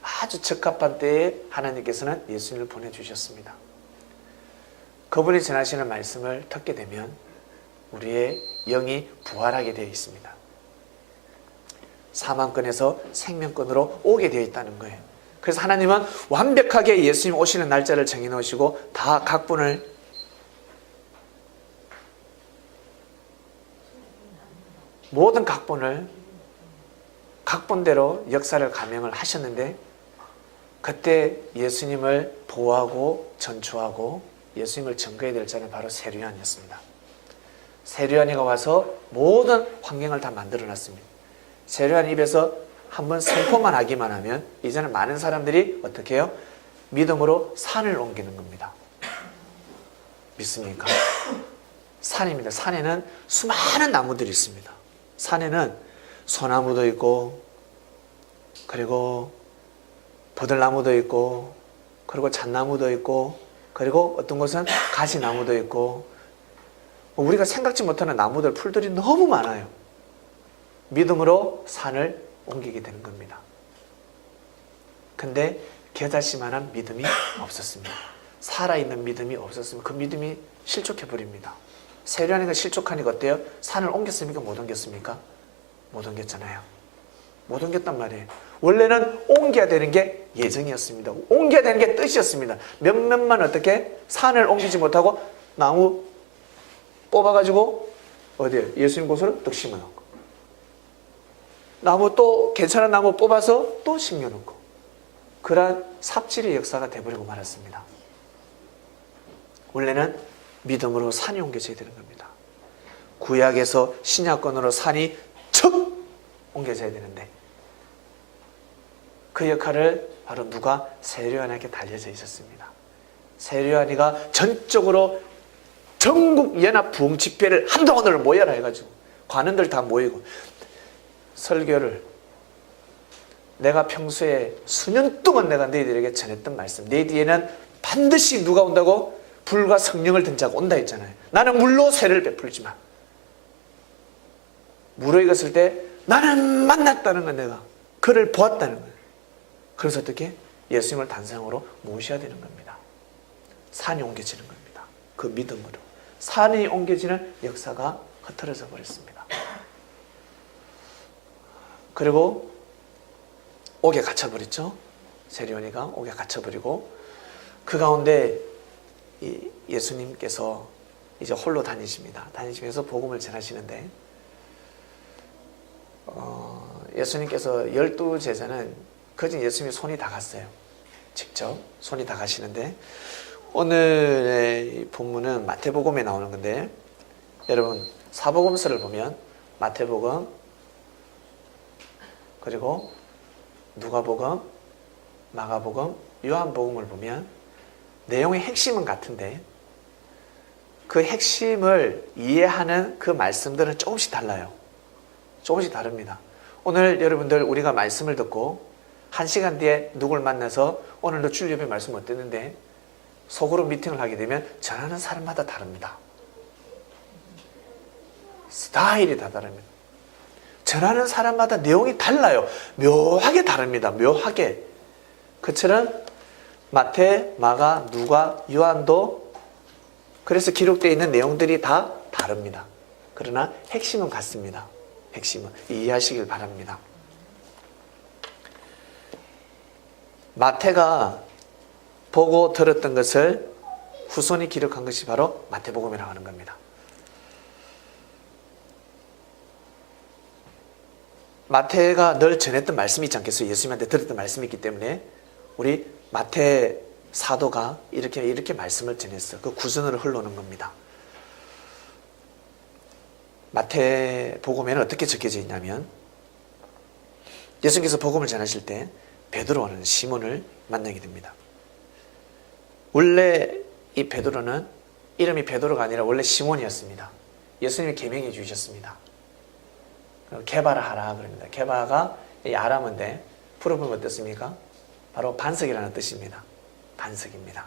아주 적합한 때에 하나님께서는 예수님을 보내주셨습니다. 그분이 전하시는 말씀을 듣게 되면 우리의 영이 부활하게 되어 있습니다. 사망권에서 생명권으로 오게 되어 있다는 거예요. 그래서 하나님은 완벽하게 예수님 오시는 날짜를 정해 놓으시고 다 모든 각본대로 역사를 감행을 하셨는데, 그때 예수님을 보호하고 전초하고 예수님을 증거해야 될 자는 바로 세례요한이었습니다. 세례요한이가 와서 모든 환경을 다 만들어놨습니다. 세례요한 입에서 한번 선포만 하기만 하면 이제는 많은 사람들이 어떻게 해요? 믿음으로 산을 옮기는 겁니다. 믿습니까? 산입니다. 산에는 수많은 나무들이 있습니다. 산에는 소나무도 있고, 그리고 버들나무도 있고, 그리고 잣나무도 있고, 그리고 어떤 곳은 가시나무도 있고, 우리가 생각지 못하는 나무들, 풀들이 너무 많아요. 믿음으로 산을 옮기게 되는 겁니다. 근데 겨자씨만한 믿음이 없었습니다. 살아있는 믿음이 없었으면 그 믿음이 실족해버립니다. 세례요한이가 실족하니까 어때요? 산을 옮겼습니까? 못 옮겼습니까? 못 옮겼잖아요. 못 옮겼단 말이에요. 원래는 옮겨야 되는 게 예정이었습니다. 옮겨야 되는 게 뜻이었습니다. 몇몇만 어떻게 산을 옮기지 못하고 나무 뽑아가지고 어디에? 예수님 곳으로 떡 심어놓고, 나무 또 괜찮은 나무 뽑아서 또 심겨놓고, 그러한 삽질의 역사가 돼버리고 말았습니다. 원래는 믿음으로 산이 옮겨져야 되는 겁니다. 구약에서 신약권으로 산이 척 옮겨져야 되는데 그 역할을 바로 누가? 세례요한에게 달려져 있었습니다. 세례요한이가 전적으로 전국 연합 부흥 집회를 한동안을 모여라 해가지고 관원들 다 모이고 설교를 내가 평소에 수년 동안 내가 너희들에게 전했던 말씀, 내 뒤에는 반드시 누가 온다고? 불과 성령을 든 자가 온다 했잖아요. 나는 물로 세례를 베풀지만 물어 익었을 때 나는 만났다는 건 내가 그를 보았다는 거예요. 그래서 어떻게? 예수님을 단상으로 모셔야 되는 겁니다. 산이 옮겨지는 겁니다. 그 믿음으로 산이 옮겨지는 역사가 흐트러져 버렸습니다. 그리고 옥에 갇혀버렸죠. 세례요한이가 옥에 갇혀버리고 그 가운데 예수님께서 이제 홀로 다니십니다. 다니시면서 복음을 전하시는데 예수님께서 12제자는 그중 예수님이 손이 다 갔어요. 직접 손이 다 가시는데 오늘의 본문은 마태복음에 나오는 건데 여러분 사복음서를 보면 마태복음 그리고 누가복음, 마가복음, 요한복음을 보면 내용의 핵심은 같은데 그 핵심을 이해하는 그 말씀들은 조금씩 달라요. 조금씩 다릅니다. 오늘 여러분들 우리가 말씀을 듣고 1시간 뒤에 누굴 만나서 오늘도 주일 예배 말씀 어땠는데 속으로 미팅을 하게 되면 전하는 사람마다 다릅니다. 스타일이 다 다릅니다. 전하는 사람마다 내용이 달라요. 묘하게 다릅니다. 묘하게. 그처럼 마태, 마가, 누가, 요한도 그래서 기록되어 있는 내용들이 다 다릅니다. 그러나 핵심은 같습니다. 핵심은 이해하시길 바랍니다. 마태가 보고 들었던 것을 후손이 기록한 것이 바로 마태복음이라고 하는 겁니다. 마태가 늘 전했던 말씀이 있지 않겠어요? 예수님한테 들었던 말씀이 있기 때문에 우리 마태 사도가 이렇게 말씀을 전했어. 그 구전으로 흘러오는 겁니다. 마태복음에는 어떻게 적혀져 있냐면 예수님께서 복음을 전하실 때 베드로라는 시몬을 만나게 됩니다. 원래 이 베드로는 이름이 베드로가 아니라 원래 시몬이었습니다. 예수님이 계명해 주셨습니다. 게바라 하라 그럽니다. 게바가 이 아람어인데 풀어보면 어떻습니까? 바로 반석이라는 뜻입니다. 반석입니다.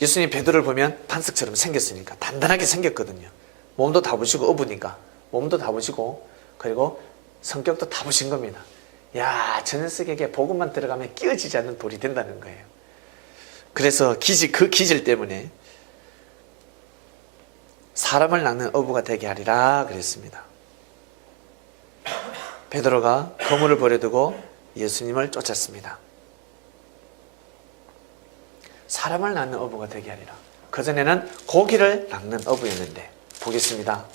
예수님이 베드로를 보면 반석처럼 생겼으니까 단단하게 생겼거든요. 몸도 다부시고 어부니까 몸도 다부시고 그리고 성격도 다부신 겁니다. 야, 저 녀석에게 복음만 들어가면 끼어지지 않는 돌이 된다는 거예요. 그래서 그 기질 때문에 사람을 낚는 어부가 되게 하리라 그랬습니다. 베드로가 그물을 버려두고 예수님을 쫓았습니다. 사람을 낚는 어부가 되게 하리라. 그전에는 고기를 낚는 어부였는데 보겠습니다.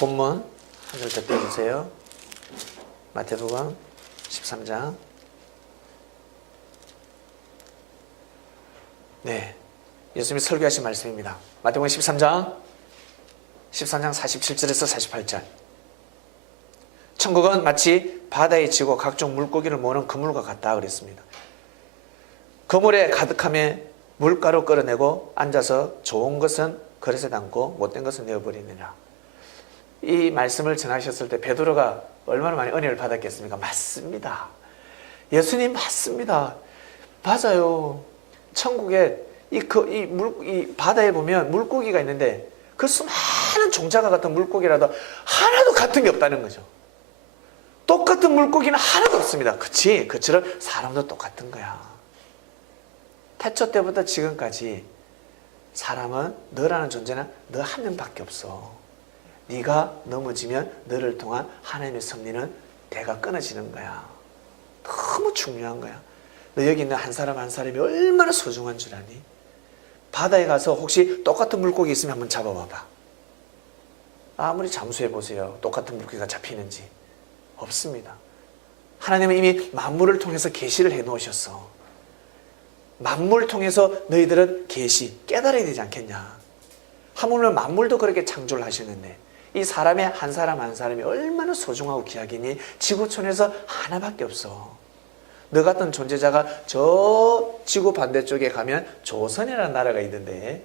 본문 한 절 더 떼주세요. 마태복음 13장. 네, 예수님이 설교하신 말씀입니다. 마태복음 13장 47절에서 48절. 천국은 마치 바다에 지고 각종 물고기를 모으는 그물과 같다 그랬습니다. 그물에 가득함에 물가로 끌어내고 앉아서 좋은 것은 그릇에 담고 못된 것은 내어버리느니라. 이 말씀을 전하셨을 때 베드로가 얼마나 많이 은혜를 받았겠습니까? 맞습니다. 예수님 맞습니다. 맞아요. 천국에 이 바다에 보면 물고기가 있는데 그 수많은 종자가 같은 물고기라도 하나도 같은 게 없다는 거죠. 똑같은 물고기는 하나도 없습니다. 그치? 그처럼 사람도 똑같은 거야. 태초 때부터 지금까지 사람은 너라는 존재는 너 한 명밖에 없어. 네가 넘어지면 너를 통한 하나님의 섭리는 대가 끊어지는 거야. 너무 중요한 거야. 너 여기 있는 한 사람 한 사람이 얼마나 소중한 줄 아니? 바다에 가서 혹시 똑같은 물고기 있으면 한번 잡아봐봐. 아무리 잠수해 보세요. 똑같은 물고기가 잡히는지. 없습니다. 하나님은 이미 만물을 통해서 계시를 해 놓으셨어. 만물을 통해서 너희들은 계시, 깨달아야 되지 않겠냐. 하물며 만물도 그렇게 창조를 하셨는데 이 사람의 한 사람 한 사람이 얼마나 소중하고 귀하기니 지구촌에서 하나밖에 없어. 너 같은 존재자가 저 지구 반대쪽에 가면 조선이라는 나라가 있는데,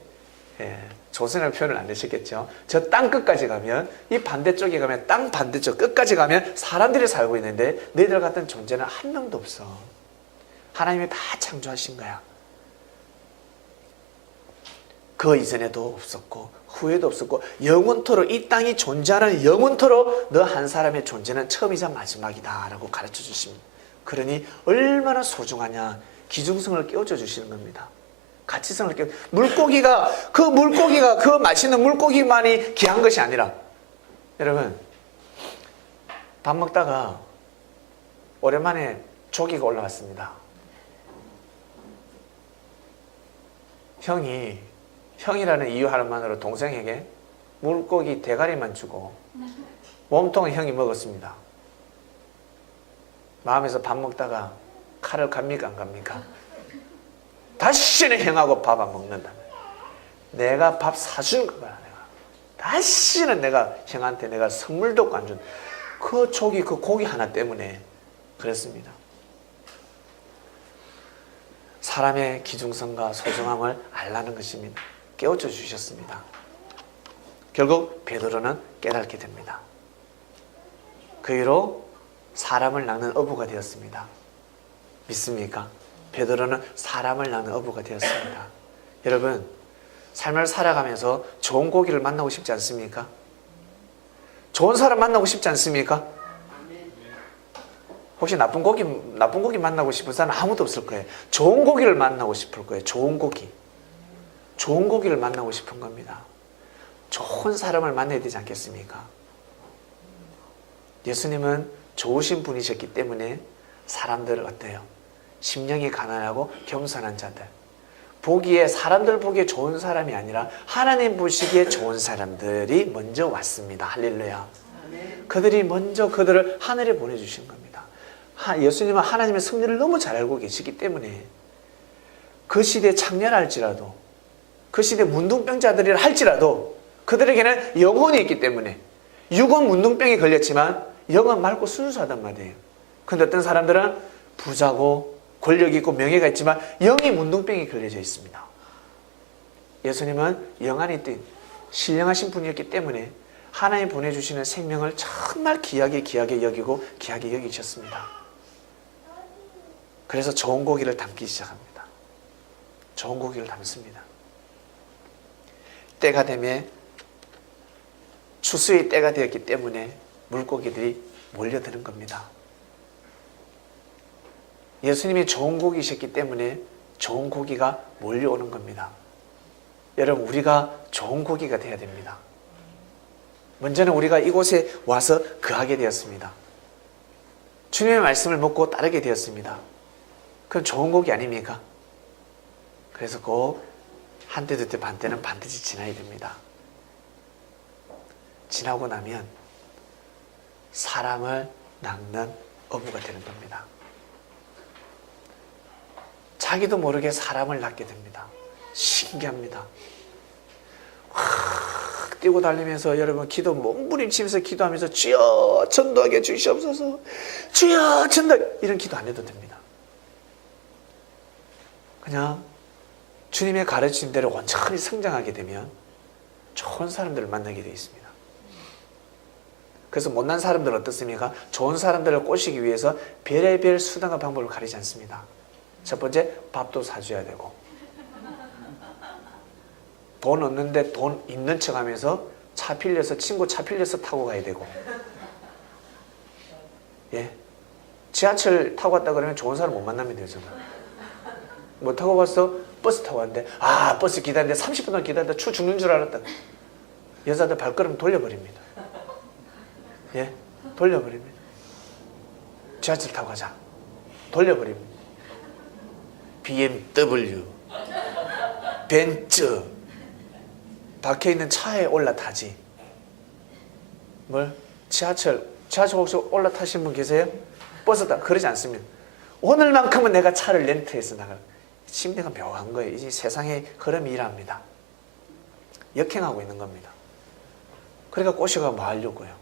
조선이라는 표현을 안 내셨겠죠. 저 땅 끝까지 가면, 이 반대쪽에 가면, 땅 반대쪽 끝까지 가면 사람들이 살고 있는데 너희들 같은 존재는 한 명도 없어. 하나님이 다 창조하신 거야. 그 이전에도 없었고 후에도 없었고 영원토록 이 땅이 존재하는 영원토록 너 한 사람의 존재는 처음이자 마지막이다 라고 가르쳐 주십니다. 그러니 얼마나 소중하냐. 기중성을 깨워줘 주시는 겁니다. 가치성을 깨워. 물고기가 그 맛있는 물고기만이 귀한 것이 아니라, 여러분 밥 먹다가 오랜만에 조기가 올라왔습니다. 형이라는 이유 하나만으로 동생에게 물고기 대가리만 주고 몸통은 형이 먹었습니다. 마음에서 밥 먹다가 칼을 갑니까 안 갑니까? 다시는 형하고 밥 안 먹는다. 내가 밥 사준 거야. 내가 다시는 내가 형한테 내가 선물도 안 준. 그 조기 그 고기 하나 때문에 그랬습니다. 사람의 기중성과 소중함을 알라는 것입니다. 깨우쳐 주셨습니다. 결국 베드로는 깨닫게 됩니다. 그 이후로 사람을 낳는 어부가 되었습니다. 믿습니까? 베드로는 사람을 낳는 어부가 되었습니다. 여러분, 삶을 살아가면서 좋은 고기를 만나고 싶지 않습니까? 좋은 사람 만나고 싶지 않습니까? 혹시 나쁜 고기 만나고 싶은 사람은 아무도 없을 거예요. 좋은 고기를 만나고 싶을 거예요. 좋은 고기를 만나고 싶은 겁니다. 좋은 사람을 만나야 되지 않겠습니까? 예수님은 좋으신 분이셨기 때문에 사람들을 어때요? 심령이 가난하고 겸손한 자들, 사람들 보기에 좋은 사람이 아니라 하나님 보시기에 좋은 사람들이 먼저 왔습니다. 할렐루야. 그들이 먼저 그들을 하늘에 보내주신 겁니다. 예수님은 하나님의 섭리를 너무 잘 알고 계시기 때문에 그 시대에 창렬할지라도, 그 시대 문둥병자들이라 할지라도 그들에게는 영혼이 있기 때문에, 육은 문둥병이 걸렸지만 영은 맑고 순수하단 말이에요. 그런데 어떤 사람들은 부자고 권력이 있고 명예가 있지만 영이 문둥병이 걸려져 있습니다. 예수님은 영 안에 뜬 신령하신 분이었기 때문에 하나님 보내주시는 생명을 정말 귀하게 여기고 귀하게 여기셨습니다. 그래서 좋은 고기를 담기 시작합니다. 좋은 고기를 담습니다. 때가 되면, 추수의 때가 되었기 때문에 물고기들이 몰려드는 겁니다. 예수님이 좋은 고기이셨기 때문에 좋은 고기가 몰려오는 겁니다. 여러분, 우리가 좋은 고기가 되어야 됩니다. 먼저는 우리가 이곳에 와서 거하게 되었습니다. 주님의 말씀을 먹고 따르게 되었습니다. 그건 좋은 고기 아닙니까? 그래서 꼭 한때 두때 반때는 반드시 지나야 됩니다. 지나고 나면 사람을 낚는 어부가 되는 겁니다. 자기도 모르게 사람을 낚게 됩니다. 신기합니다. 확 뛰고 달리면서 여러분 기도 몸부림치면서 기도하면서 주여 전도하게 주시옵소서, 주여 전도, 이런 기도 안 해도 됩니다. 그냥 주님의 가르친 대로 온전히 성장하게 되면 좋은 사람들을 만나게 되어 있습니다. 그래서 못난 사람들은 어떻습니까? 좋은 사람들을 꼬시기 위해서 별의별 수단과 방법을 가리지 않습니다. 첫 번째, 밥도 사줘야 되고, 돈 없는데 돈 있는 척 하면서 친구 차 빌려서 타고 가야 되고, 지하철 타고 왔다 그러면 좋은 사람 못 만나면 되잖아. 뭐 타고 왔어? 버스 타고 왔는데, 버스 기다리는데 30분 동안 기다리다 죽는 줄 알았다. 여자들 발걸음 돌려버립니다. 돌려버립니다. 지하철 타고 가자. 돌려버립니다. BMW, 벤츠, 박혀있는 차에 올라타지. 지하철 지하철 혹시 올라타신 분 계세요? 버스 타 그러지 않습니다. 오늘만큼은 내가 차를 렌트해서 나가. 심리가 묘한 거예요. 이 세상의 흐름이 이랍니다. 역행하고 있는 겁니다. 그러니까 꼬시가 뭐 하려고요?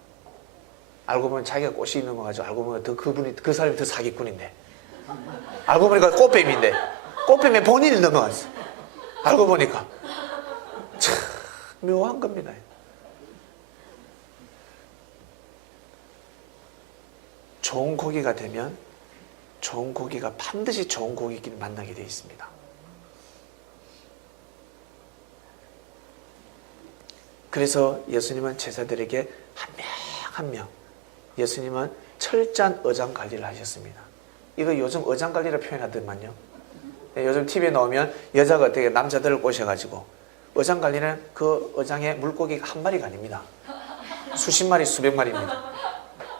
알고 보면 자기가 꼬시 있는 거 가지고 알고 보면 더 그분이 그 사람이 더 사기꾼인데 알고 보니까 꽃뱀인데 꽃뱀에 본인이 넘어갔어. 알고 보니까 참 묘한 겁니다. 좋은 고기가 되면 좋은 고기가 반드시 좋은 고기끼리 만나게 되어 있습니다. 그래서 예수님은 제자들에게 한 명 한 명 예수님은 철저한 어장 관리를 하셨습니다. 이거 요즘 어장 관리라 표현하더만요. 요즘 TV에 나오면 여자가 어떻게 남자들을 꼬셔가지고 어장 관리는 그 어장에 물고기가 한 마리가 아닙니다. 수십 마리 수백 마리입니다.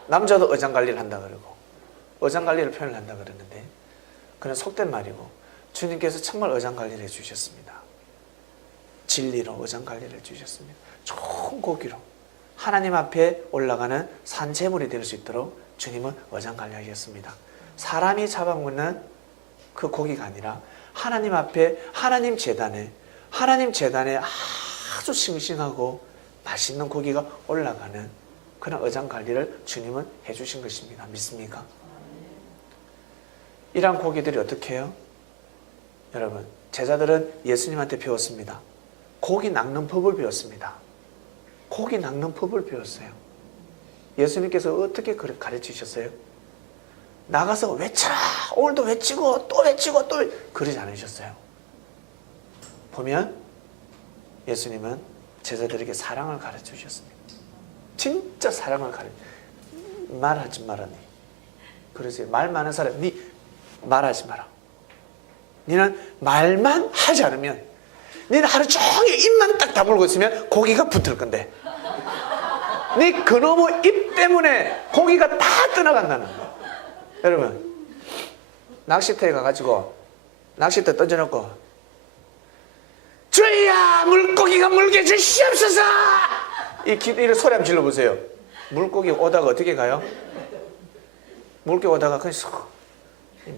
남자도 어장 관리를 한다 그러고 어장 관리를 표현을 한다 그러는데 그건 속된 말이고 주님께서 정말 어장 관리를 해주셨습니다. 진리로 어장 관리를 해주셨습니다. 좋은 고기로 하나님 앞에 올라가는 산재물이 될 수 있도록 주님은 어장 관리하셨습니다. 사람이 잡아먹는 그 고기가 아니라 하나님 앞에 하나님 재단에 아주 싱싱하고 맛있는 고기가 올라가는 그런 어장 관리를 주님은 해주신 것입니다. 믿습니까? 이러한 고기들이 어떻게 해요? 여러분 제자들은 예수님한테 배웠습니다. 고기 낚는 법을 배웠습니다. 고기 낚는 법을 배웠어요. 예수님께서 어떻게 가르치셨어요? 나가서 외쳐라! 오늘도 외치고 또 외치고 또 그러지 않으셨어요. 보면 예수님은 제자들에게 사랑을 가르쳐 주셨습니다. 진짜 사랑을 말하지 말아니. 그러세요. 말 많은 사람, 니 말하지 마라. 니는 말만 하지 않으면 니는 하루 종일 입만 딱 다물고 있으면 고기가 붙을 건데 니 그놈의 입 때문에 고기가 다 떠나간다는 거예요. 여러분 낚시터에 가가지고 낚시터 던져놓고 주야 물고기가 물게 주시옵소서 이 소리 한번 질러보세요. 물고기 오다가 어떻게 가요? 물고기 오다가 그냥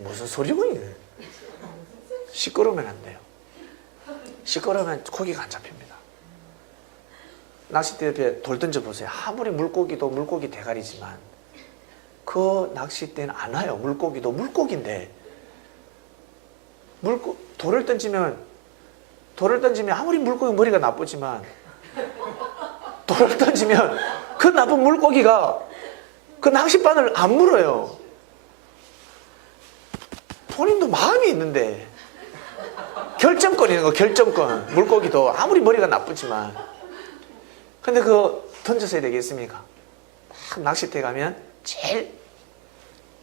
무슨 소리고 이게 시끄러우면 안 돼요. 시끄러우면 고기가 안 잡힙니다. 낚싯대 옆에 돌 던져보세요. 아무리 물고기도 물고기 대가리지만 그 낚싯대는 안 와요. 물고기도 물고기인데 돌을 던지면 아무리 물고기 머리가 나쁘지만 돌을 던지면 그 나쁜 물고기가 그 낚싯바늘 안 물어요. 본인도 마음이 있는데 결정권이 있는 거 결정권. 물고기도 아무리 머리가 나쁘지만 근데 그거 던졌어야 되겠습니까? 낚싯대 가면 제일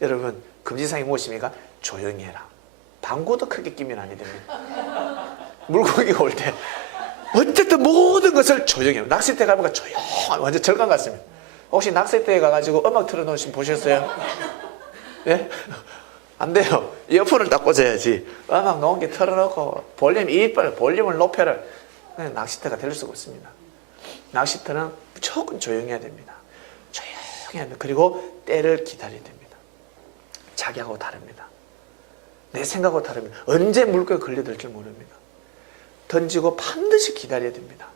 여러분 금지사항이 무엇입니까? 조용히 해라. 방구도 크게 끼면 안 됩니다. 물고기가 올 때 어쨌든 모든 것을 조용히 해요. 낚싯대 가면 조용히 완전 절간 같습니다. 혹시 낚싯대에 가가지고 음악 틀어놓으시면 보셨어요? 예? 안 돼요. 이어폰을 딱 꽂아야지. 음악 놓은 게 틀어놓고 볼륨을 높여라. 낚싯대가 될 수가 없습니다. 낚시터는 무조건 조용해야 됩니다. 조용해야 됩니다. 그리고 때를 기다려야 됩니다. 자기하고 다릅니다. 내 생각하고 다릅니다. 언제 물고기가 걸려들지 모릅니다. 던지고 반드시 기다려야 됩니다.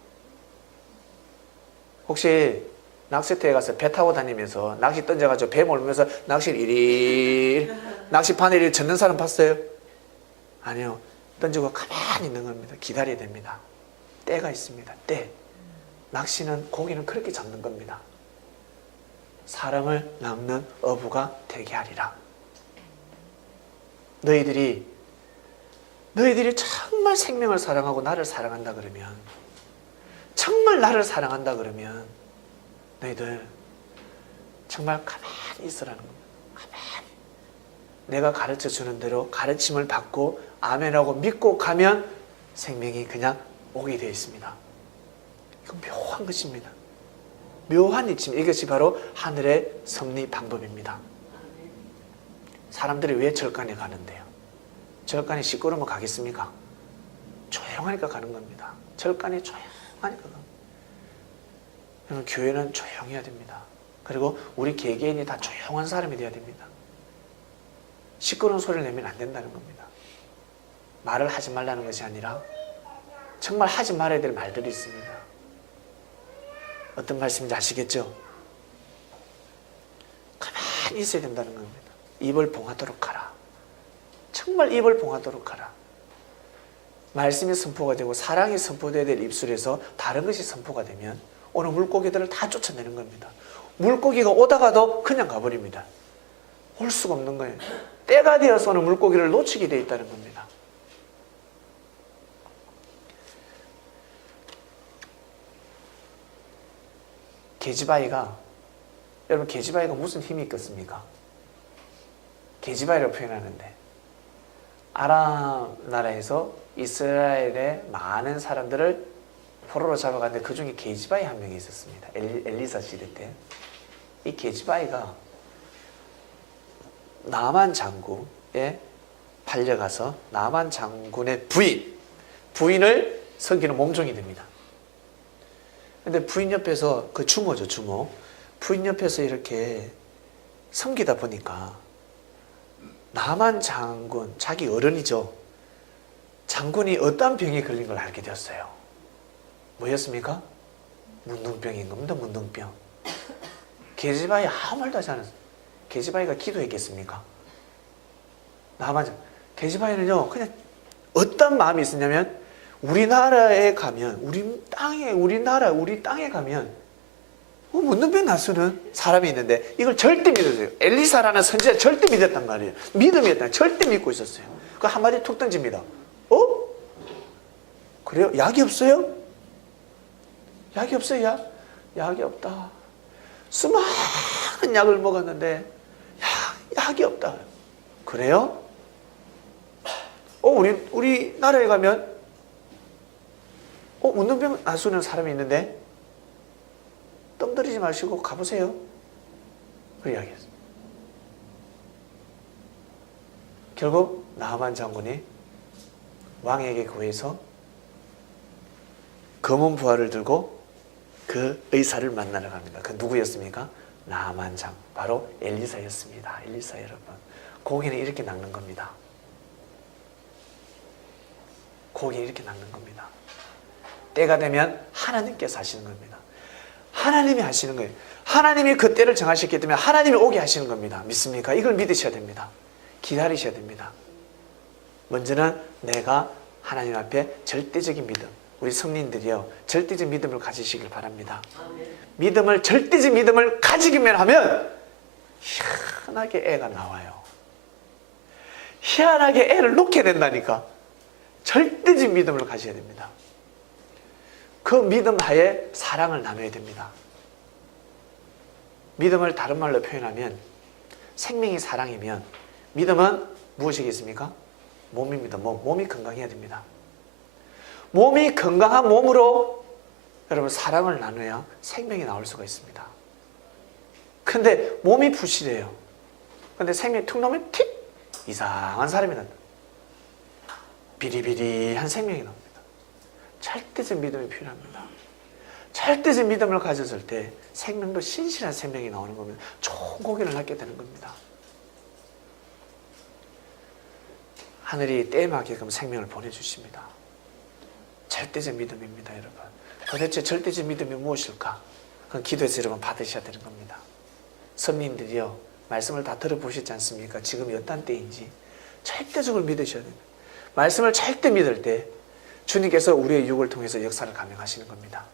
혹시 낚시터에 가서 배 타고 다니면서 낚시 던져가지고 배 몰면서 낚시를 낚시판을 이리 젓는 사람 봤어요? 아니요. 던지고 가만히 있는 겁니다. 기다려야 됩니다. 때가 있습니다. 때. 낚시는 고기는 그렇게 잡는 겁니다. 사람을 낚는 어부가 되게 하리라. 너희들이 정말 생명을 사랑하고 나를 사랑한다 그러면 정말 나를 사랑한다 그러면 너희들 정말 가만히 있으라는 겁니다. 가만히. 내가 가르쳐 주는 대로 가르침을 받고 아멘하고 믿고 가면 생명이 그냥 오게 되어 있습니다. 이건 묘한 것입니다. 묘한 이치입니다. 이것이 바로 하늘의 섭리 방법입니다. 사람들이 왜 절간에 가는데요? 절간에 시끄러우면 가겠습니까? 조용하니까 가는 겁니다. 절간에 조용하니까 가는 겁니다. 교회는 조용해야 됩니다. 그리고 우리 개개인이 다 조용한 사람이 되어야 됩니다. 시끄러운 소리를 내면 안 된다는 겁니다. 말을 하지 말라는 것이 아니라 정말 하지 말아야 될 말들이 있습니다. 어떤 말씀인지 아시겠죠? 가만히 있어야 된다는 겁니다. 입을 봉하도록 하라. 정말 입을 봉하도록 하라. 말씀이 선포가 되고 사랑이 선포되어야 될 입술에서 다른 것이 선포가 되면 오늘 물고기들을 다 쫓아내는 겁니다. 물고기가 오다가도 그냥 가버립니다. 올 수가 없는 거예요. 때가 되어서는 물고기를 놓치게 되어 있다는 겁니다. 계집아이가, 여러분 계집아이가 무슨 힘이 있겠습니까? 계집아이라고 표현하는데 아람 나라에서 이스라엘의 많은 사람들을 포로로 잡아갔는데 그 중에 계집아이 한 명이 있었습니다. 엘리사 시대 때. 이 계집아이가 나만 장군에 팔려가서 나만 장군의 부인을 섬기는 몸종이 됩니다. 근데 부인 옆에서, 그 주모죠, 주모. 부인 옆에서 이렇게 섬기다 보니까 나만 장군, 자기 어른이죠. 장군이 어떤 병에 걸린 걸 알게 되었어요. 뭐였습니까? 문둥병인 겁니다. 문둥병. 계집아이 아무 말도 하지 않았어요. 계집아이가 기도했겠습니까? 계집아이는요, 그냥 어떤 마음이 있었냐면, 우리나라에 가면, 우리 땅에 가면, 문둥병 나서는 사람이 있는데, 이걸 절대 믿었어요. 엘리사라는 선지자 절대 믿었단 말이에요. 믿음이었다. 절대 믿고 있었어요. 그 한마디 툭 던집니다. 그래요? 약이 없어요? 약이 없어요? 약이 없다. 수많은 약을 먹었는데 약이 없다. 그래요? 우리 나라에 가면 문둥병 나수는 사람이 있는데 뜸 들이지 마시고 가보세요. 그 이야기했어요. 결국 나하만 장군이 왕에게 구해서 검은 부활을 들고 그 의사를 만나러 갑니다. 그 누구였습니까? 나하만 장, 바로 엘리사였습니다. 엘리사 여러분, 고기는 이렇게 낚는 겁니다. 고기는 이렇게 낚는 겁니다. 때가 되면 하나님께서 하시는 겁니다. 하나님이 하시는 거예요. 하나님이 그 때를 정하셨기 때문에 하나님이 오게 하시는 겁니다. 믿습니까? 이걸 믿으셔야 됩니다. 기다리셔야 됩니다. 먼저는 내가 하나님 앞에 절대적인 믿음, 우리 성민들이요, 절대적 믿음을 가지시길 바랍니다. 절대적 믿음을 가지기만 하면 희한하게 애가 나와요. 희한하게 애를 놓게 된다니까. 절대적 믿음을 가져야 됩니다. 그 믿음 하에 사랑을 나눠야 됩니다. 믿음을 다른 말로 표현하면, 생명이 사랑이면 믿음은 무엇이겠습니까? 몸입니다. 몸이 건강해야 됩니다. 몸이 건강한 몸으로 여러분 사랑을 나눠야 생명이 나올 수가 있습니다. 근데 몸이 부실해요. 근데 생명이 툭 나오면 틱! 이상한 사람이 난다. 비리비리한 생명이 나옵니다. 절대적 믿음이 필요합니다. 절대적 믿음을 가졌을 때 생명도 신실한 생명이 나오는 겁니다. 좋은 고기를 낳게 되는 겁니다. 하늘이 때에 맞게끔 생명을 보내주십니다. 절대적 믿음입니다, 여러분. 도대체 절대적 믿음이 무엇일까? 그건 기도해서 여러분 받으셔야 되는 겁니다. 선민들이요, 말씀을 다 들어보셨지 않습니까? 지금이 어떤 때인지 절대적으로 믿으셔야 됩니다. 말씀을 절대 믿을 때 주님께서 우리의 육을 통해서 역사를 감행하시는 겁니다.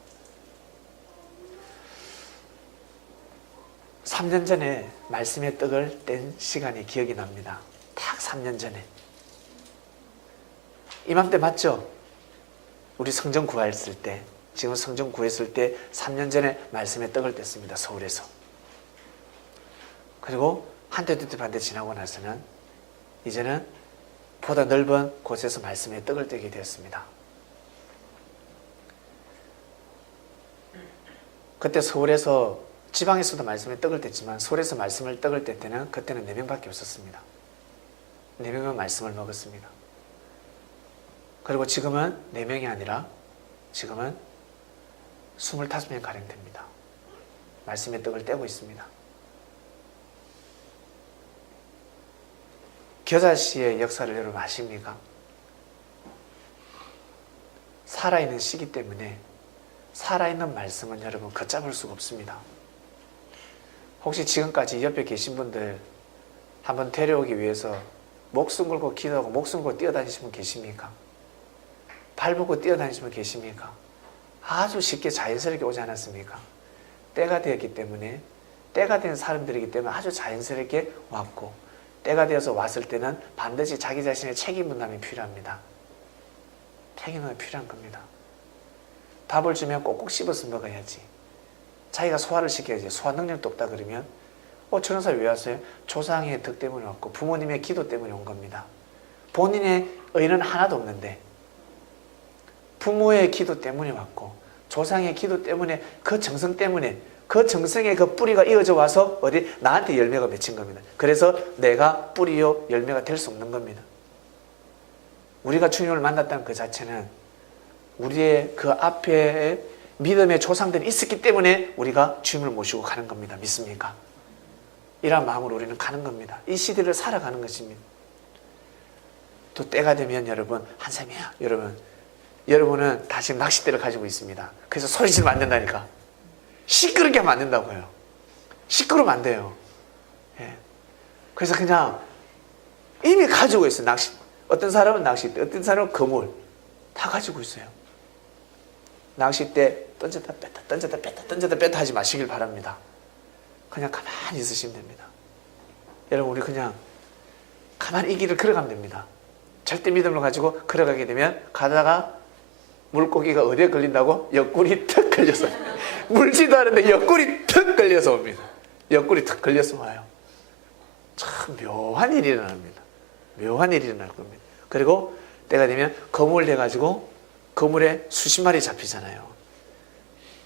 3년 전에 말씀의 떡을 뗀 시간이 기억이 납니다. 딱 3년 전에. 이맘때 맞죠? 우리 성전 구했을 때, 지금 성전 구했을 때 3년 전에 말씀의 떡을 뗐습니다. 서울에서. 그리고 한때 두때 반때 지나고 나서는 이제는 보다 넓은 곳에서 말씀의 떡을 떼게 되었습니다. 그때 서울에서, 지방에서도 말씀의 떡을 뗐지만 서울에서 말씀을 떡을 뗄 때는 그때는 4명밖에 없었습니다. 4명은 말씀을 먹었습니다. 그리고 지금은 4명이 아니라 지금은 25명 가량 됩니다. 말씀의 떡을 떼고 있습니다. 겨자씨의 역사를 여러분 아십니까? 살아있는 씨기 때문에 살아있는 말씀은 여러분 걷잡을 수가 없습니다. 혹시 지금까지 옆에 계신 분들 한번 데려오기 위해서 목숨 걸고 기도하고 목숨 걸고 뛰어다니신 분 계십니까? 발벗고 뛰어다니신 분 계십니까? 아주 쉽게 자연스럽게 오지 않았습니까? 때가 되었기 때문에, 때가 된 사람들이기 때문에 아주 자연스럽게 왔고, 때가 되어서 왔을 때는 반드시 자기 자신의 책임 분담이 필요합니다. 책임 분담이 필요한 겁니다. 밥을 주면 꼭꼭 씹어서 먹어야지. 자기가 소화를 시켜야지. 소화 능력도 없다 그러면 저런 사람이 왜 왔어요? 조상의 덕 때문에 왔고 부모님의 기도 때문에 온 겁니다. 본인의 의는 하나도 없는데 부모의 기도 때문에 왔고 조상의 기도 때문에 그 정성 때문에 그 정성의 그 뿌리가 이어져 와서 어디 나한테 열매가 맺힌 겁니다. 그래서 내가 뿌리요 열매가 될 수 없는 겁니다. 우리가 주님을 만났다는 그 자체는 우리의 그 앞에 믿음의 조상들이 있었기 때문에 우리가 주님을 모시고 가는 겁니다. 믿습니까? 이런 마음으로 우리는 가는 겁니다. 이 시대를 살아가는 것입니다. 또 때가 되면 여러분 한샘이야. 여러분은 다시 낚싯대를 가지고 있습니다. 그래서 소리 지르면 안 된다니까. 시끄럽게 하면 안 된다고요. 시끄러우면 안 돼요. 예. 그래서 그냥 이미 가지고 있어요. 어떤 사람은 낚싯대, 어떤 사람은 그물 다 가지고 있어요. 낚싯대 던졌다 뺐다 던졌다 뺐다 던졌다 뺐다 하지 마시길 바랍니다. 그냥 가만히 있으시면 됩니다. 여러분 우리 그냥 가만히 이 길을 걸어가면 됩니다. 절대 믿음을 가지고 걸어가게 되면 가다가 물고기가 어디에 걸린다고? 옆구리 턱 걸려서 물지도 않은데 옆구리 턱 걸려서 옵니다. 옆구리 턱 걸려서 와요. 참 묘한 일이 일어납니다. 묘한 일이 일어날 겁니다. 그리고 때가 되면 거물 돼가지고 거물에 수십 마리 잡히잖아요.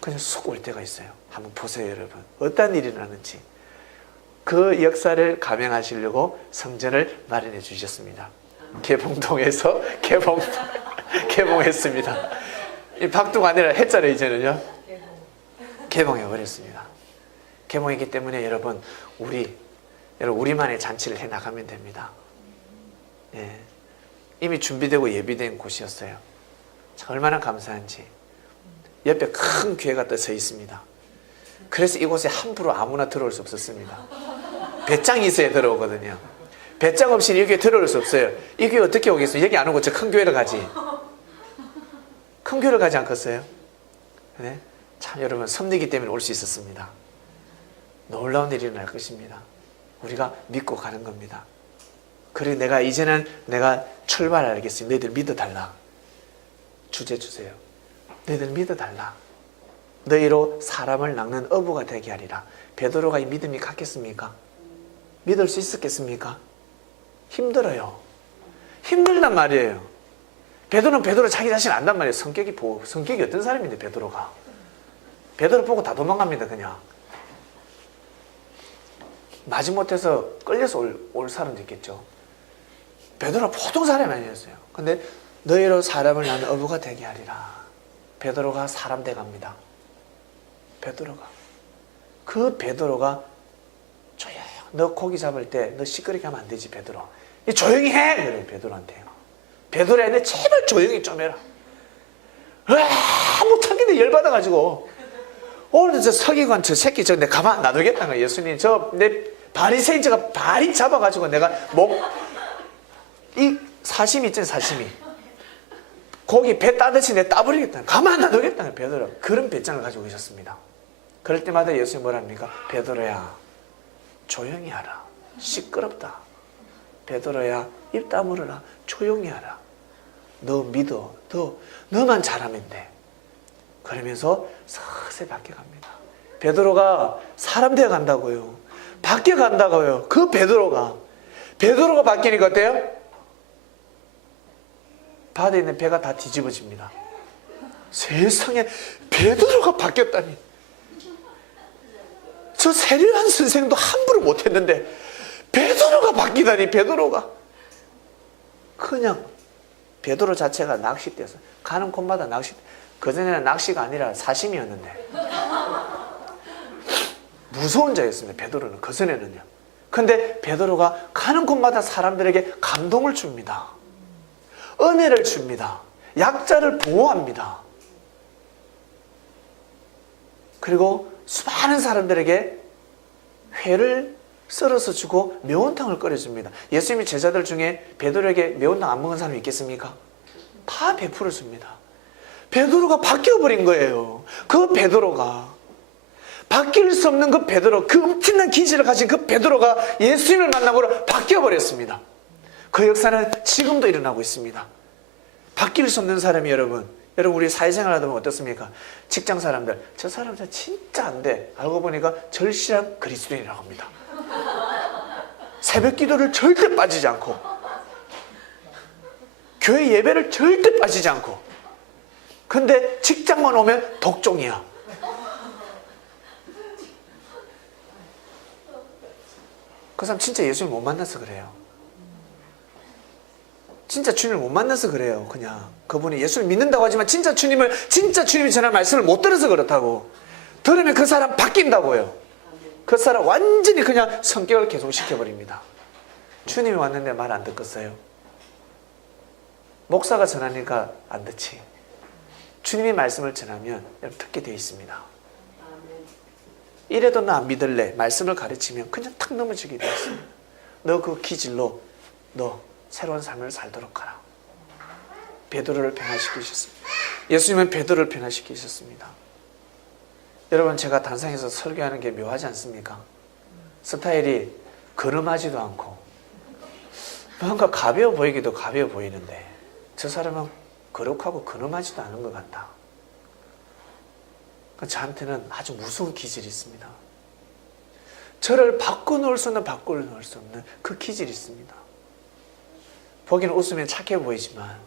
그냥 쑥 올 때가 있어요. 한번 보세요 여러분. 어떤 일이 일어나는지. 그 역사를 감행하시려고 성전을 마련해 주셨습니다. 개봉동에서 개봉했습니다. 이 박두가 아니라 했잖아요. 이제는요. 개봉해버렸습니다. 개봉했기 때문에 여러분 우리만의 잔치를 해나가면 됩니다. 예. 이미 준비되고 예비된 곳이었어요. 참 얼마나 감사한지. 옆에 큰 교회가 또 서 있습니다. 그래서 이곳에 함부로 아무나 들어올 수 없었습니다. 배짱이 있어야 들어오거든요. 배짱 없이는 이 교회 들어올 수 없어요. 이 교회 어떻게 오겠어요? 여기 안 오고 저 큰 교회를 가지. 큰 교회를 가지 않겠어요? 네? 참 여러분 섭리기 때문에 올 수 있었습니다. 놀라운 일이 일어날 것입니다. 우리가 믿고 가는 겁니다. 그래 이제는 내가 출발하겠어요. 너희들 믿어달라. 주제 주세요. 너희들 믿어달라. 너희로 사람을 낚는 어부가 되게 하리라. 베드로가 이 믿음이 갔겠습니까? 믿을 수 있었겠습니까? 힘들어요. 힘들단 말이에요. 베드로는 베드로 자기 자신 안단 말이에요. 성격이 어떤 사람인데 베드로가. 베드로 보고 다 도망갑니다. 그냥. 마지못해서 끌려서 올 사람도 있겠죠. 베드로가 보통 사람이 아니었어요. 근데 너희로 사람을 낚는 어부가 되게 하리라. 베드로가 사람 돼갑니다. 베드로가 조용. 너 고기 잡을 때 너 시끄럽게 하면 안 되지 베드로. 조용히 해. 그래 베드로한테요. 베드로야 너 제발 조용히 좀 해라. 못 참겠네 열받아가지고. 오늘 저 서기관 저 새끼 내 가만 놔두겠다는 거야. 예수님 내 바리새인 저가 발이 잡아가지고 내가 이 사심이 있잖아요. 사심이. 고기 배 따듯이 내 따버리겠다는 가만 놔두겠다는 베드로. 그런 배짱을 가지고 계셨습니다. 그럴 때마다 예수님 뭐라 합니까? 베드로야 조용히 하라. 시끄럽다. 베드로야 입 다물어라. 조용히 하라. 너 믿어. 너만 잘하면 돼. 그러면서 서서히 바뀌어갑니다. 베드로가 사람 되어 간다고요. 바뀌어간다고요. 그 베드로가 바뀌니까 어때요? 바다에 있는 배가 다 뒤집어집니다. 세상에 베드로가 바뀌었다니. 저 세례요한 선생도 함부로 못했는데 베드로가 바뀌다니. 베드로가 그냥 베드로 자체가 낚싯대였어요. 가는 곳마다 낚싯대. 그전에는 낚시가 아니라 사심이었는데 무서운 자였습니다. 베드로는 그전에는요. 근데 베드로가 가는 곳마다 사람들에게 감동을 줍니다. 은혜를 줍니다. 약자를 보호합니다. 그리고 수많은 사람들에게 회를 썰어서 주고 매운탕을 끓여줍니다. 예수님의 제자들 중에 베드로에게 매운탕 안 먹은 사람이 있겠습니까? 다 베풀어 줍니다. 베드로가 바뀌어버린 거예요. 그 베드로가, 바뀔 수 없는 그 베드로, 그 엄청난 기질을 가진 그 베드로가 예수님을 만남으로 바뀌어버렸습니다. 그 역사는 지금도 일어나고 있습니다. 바뀔 수 없는 사람이 여러분 우리 사회생활 하다 보면 어떻습니까? 직장 사람들, 저 사람 진짜 안 돼. 알고 보니까 절실한 그리스도인이라고 합니다. 새벽 기도를 절대 빠지지 않고, 교회 예배를 절대 빠지지 않고, 근데 직장만 오면 독종이야. 그 사람 진짜 예수님 못 만나서 그래요. 진짜 주님을 못 만나서 그래요. 그냥 그분이 예수를 믿는다고 하지만 진짜 주님이 전한 말씀을 못 들어서 그렇다고. 들으면 그 사람 바뀐다고요. 그 사람 완전히 그냥 성격을 개송시켜버립니다. 주님이 왔는데 말 안 듣겠어요? 목사가 전하니까 안 듣지. 주님의 말씀을 전하면 여러분 듣게 되어 있습니다. 이래도 나 안 믿을래. 말씀을 가르치면 그냥 탁 넘어지게 되어 있습니다. 너 그 기질로 너 새로운 삶을 살도록 하라. 베드로를 변화시키셨습니다. 예수님은 베드로를 변화시키셨습니다. 여러분, 제가 단상에서 설교하는 게 묘하지 않습니까? 스타일이 근엄하지도 않고 뭔가 가벼워 보이기도 가벼워 보이는데 저 사람은 거룩하고 근엄하지도 않은 것 같다. 저한테는 아주 무서운 기질이 있습니다. 저를 바꿔놓을 수 없는 바꿔놓을 수 없는 그 기질이 있습니다. 보기는 웃으면 착해 보이지만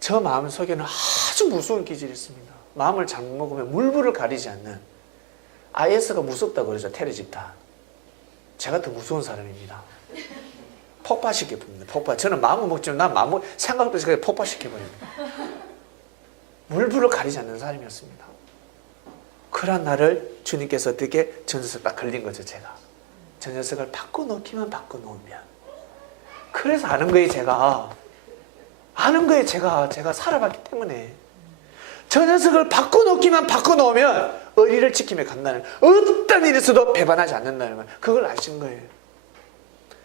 저 마음속에는 아주 무서운 기질이 있습니다. 마음을 잘못 먹으면 물불을 가리지 않는, IS가 무섭다고 그러죠. 테러 집단. 제가 더 무서운 사람입니다. 폭발시켜버립니다. 폭발. 저는 마음을 먹지만 난 마음을 생각도 없이 폭발시켜버립니다. 물불을 가리지 않는 사람이었습니다. 그런 나를 주님께서 어떻게 저 녀석 딱 걸린 거죠. 제가 저 녀석을 바꿔놓기만 바꿔놓으면, 그래서 아는 거예요. 제가 살아봤기 때문에 저 녀석을 바꿔놓기만 바꿔놓으면 의리를 지키며 간다는, 어떤 일이 있어도 배반하지 않는다는 걸, 그걸 아신 거예요.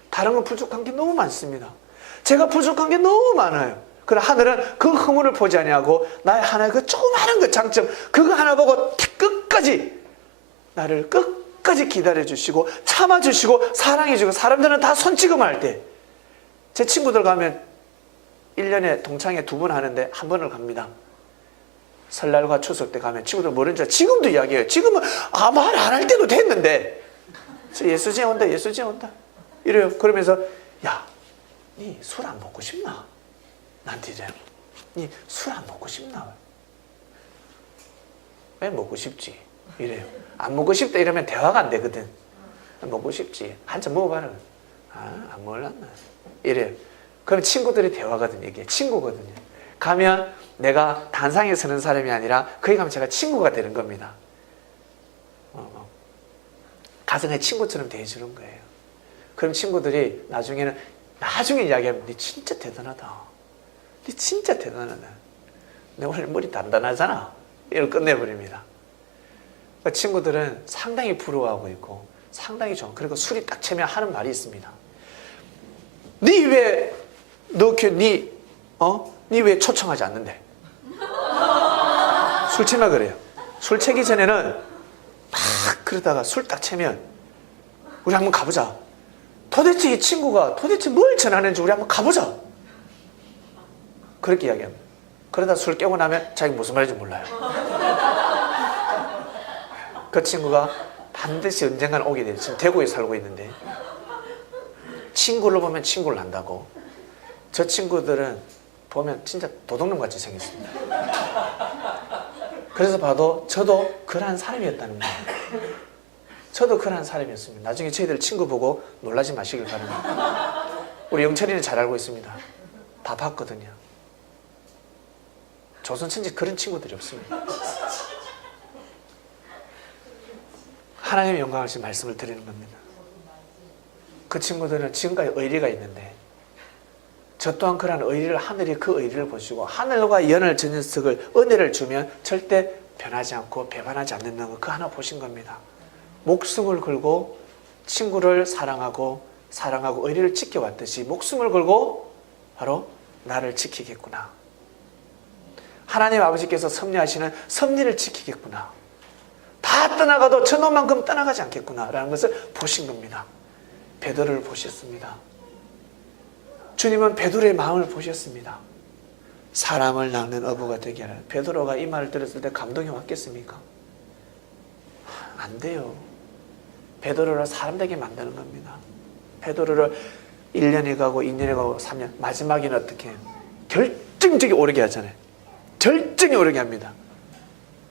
다른 건 부족한 게 너무 많습니다. 제가 부족한 게 너무 많아요. 그러나 하늘은 그 허물을 보지 아니하고 나의 하나의 그 조그마한 그 장점, 그거 하나 보고 끝까지 나를 끝까지 기다려주시고 참아주시고 사랑해주고, 사람들은 다 손찌검할 때, 제 친구들 가면 1년에 동창회 2번 하는데 한 번을 갑니다. 설날과 추석 때 가면 친구들 모르는 줄 지금도 이야기해요. 지금은 말 안 할 때도 됐는데 예수제 온다 이래요. 그러면서 야, 니 술 안 먹고 싶나? 나한테 이래요. 니 술 안 먹고 싶나? 왜 먹고 싶지? 이래요. 안 먹고 싶다 이러면 대화가 안 되거든. 먹고 싶지. 한잔 먹어봐라. 안 먹을란나? 이래요. 그럼 친구들이 대화거든요. 이게 친구거든요. 가면 내가 단상에 서는 사람이 아니라 거기 가면 제가 친구가 되는 겁니다. 가정의 친구처럼 대해주는 거예요. 그럼 친구들이 나중에 이야기하면 니 진짜 대단하다. 니 진짜 대단하다. 내 오늘 머리 단단하잖아. 이걸 끝내버립니다. 그러니까 친구들은 상당히 부러워하고 있고 상당히 좋아. 그리고 술이 딱 채면 하는 말이 있습니다. 니 왜 초청하지 않는데? 술 채면 그래요. 술 채기 전에는 막 그러다가 술 딱 채면 우리 한번 가보자. 도대체 이 친구가 도대체 뭘 전하는지 우리 한번 가보자. 그렇게 이야기합니다. 그러다 술 깨고 나면 자기 무슨 말인지 몰라요. 그 친구가 반드시 언젠가는 오게 돼요. 지금 대구에 살고 있는데 친구를 보면 친구를 안다고. 저 친구들은 보면 진짜 도둑놈같이 생겼습니다. 그래서 봐도 저도 그러한 사람이었다는 거예요. 저도 그러한 사람이었습니다. 나중에 저희들 친구 보고 놀라지 마시길 바랍니다. 우리 영철이는 잘 알고 있습니다. 다 봤거든요. 조선천지 그런 친구들이 없습니다. 하나님의 영광을 지금 말씀을 드리는 겁니다. 그 친구들은 지금까지 의리가 있는데 저 또한 그런 의리를 하늘이 그 의리를 보시고 하늘과 연을 저 녀석을 은혜를 주면 절대 변하지 않고 배반하지 않는다는 거 그 하나 보신 겁니다. 목숨을 걸고 친구를 사랑하고 의리를 지켜왔듯이 목숨을 걸고 바로 나를 지키겠구나. 하나님 아버지께서 섭리하시는 섭리를 지키겠구나. 다 떠나가도 저놈만큼 떠나가지 않겠구나 라는 것을 보신 겁니다. 베드로를 보셨습니다. 주님은 베드로의 마음을 보셨습니다. 사람을 낚는 어부가 되게 하라. 베드로가 이 말을 들었을 때 감동이 왔겠습니까? 안 돼요. 베드로를 사람 되게 만드는 겁니다. 베드로를 1년이 가고 2년이 가고 3년 마지막에는 어떻게 해요? 결정적이 오르게 하잖아요. 결정이 오르게 합니다.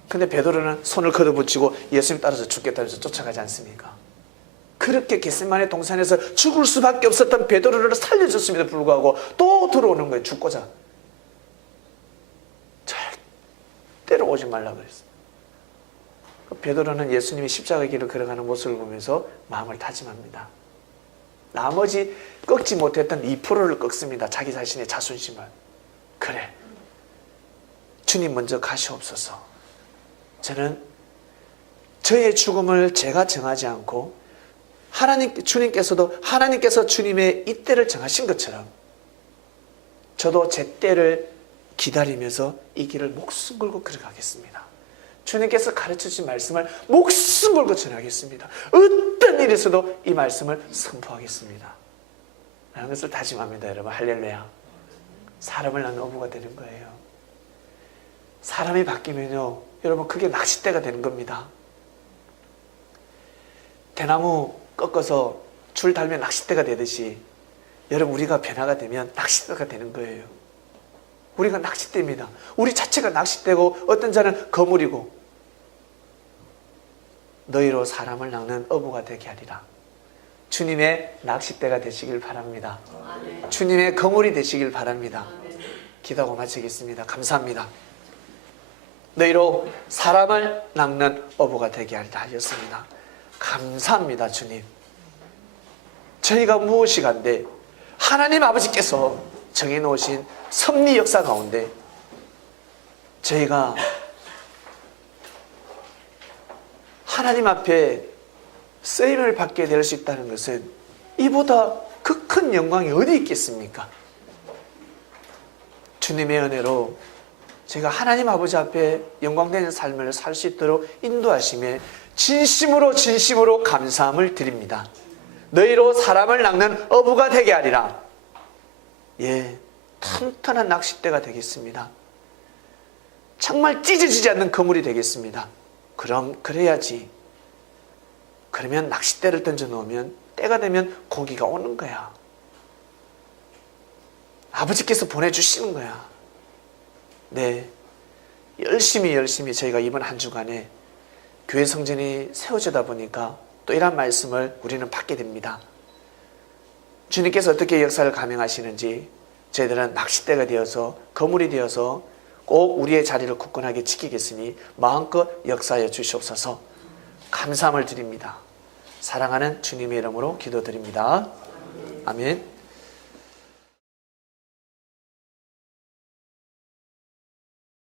근데 베드로는 손을 걷어붙이고 예수님 따라서 죽겠다면서 쫓아가지 않습니까? 그렇게 겟세마네 동산에서 죽을 수밖에 없었던 베드로를 살려줬음에도 불구하고 또 들어오는 거예요. 죽고자. 절대로 오지 말라 그랬어요. 베드로는 예수님이 십자가의 길을 걸어가는 모습을 보면서 마음을 다짐합니다. 나머지 꺾지 못했던 2%를 꺾습니다. 자기 자신의 자존심을. 그래, 주님 먼저 가시옵소서. 저는 저의 죽음을 제가 정하지 않고 주님께서 주님의 이때를 정하신 것처럼 저도 제 때를 기다리면서 이 길을 목숨 걸고 걸어가겠습니다. 주님께서 가르쳐주신 말씀을 목숨 걸고 전하겠습니다. 어떤 일이 있어도 이 말씀을 선포하겠습니다. 라는 것을 다짐합니다. 여러분, 할렐루야. 사람을 낳는 어부가 되는 거예요. 사람이 바뀌면요, 여러분, 그게 낚싯대가 되는 겁니다. 대나무 꺾어서 줄 달면 낚싯대가 되듯이 여러분, 우리가 변화가 되면 낚싯대가 되는 거예요. 우리가 낚싯대입니다. 우리 자체가 낚싯대고 어떤 자는 거물이고, 너희로 사람을 낚는 어부가 되게 하리라. 주님의 낚싯대가 되시길 바랍니다. 아멘. 주님의 거물이 되시길 바랍니다. 아멘. 기도하고 마치겠습니다. 감사합니다. 너희로 사람을 낚는 어부가 되게 하리라 하셨습니다. 감사합니다. 주님, 저희가 무엇이 간데 하나님 아버지께서 정해놓으신 섭리 역사 가운데 저희가 하나님 앞에 쓰임을 받게 될 수 있다는 것은 이보다 그 큰 영광이 어디 있겠습니까? 주님의 은혜로 제가 하나님 아버지 앞에 영광되는 삶을 살 수 있도록 인도하심에 진심으로 감사함을 드립니다. 너희로 사람을 낚는 어부가 되게 하리라. 예, 튼튼한 낚싯대가 되겠습니다. 정말 찢어지지 않는 그물이 되겠습니다. 그래야지. 그러면 낚싯대를 던져 놓으면 때가 되면 고기가 오는 거야. 아버지께서 보내주시는 거야. 네, 열심히 저희가 이번 한 주간에 교회 성전이 세워지다 보니까 또 이런 말씀을 우리는 받게 됩니다. 주님께서 어떻게 역사를 감행하시는지 저희들은 낚싯대가 되어서 거물이 되어서 꼭 우리의 자리를 굳건하게 지키겠으니 마음껏 역사하여 주시옵소서. 감사함을 드립니다. 사랑하는 주님의 이름으로 기도드립니다. 아멘.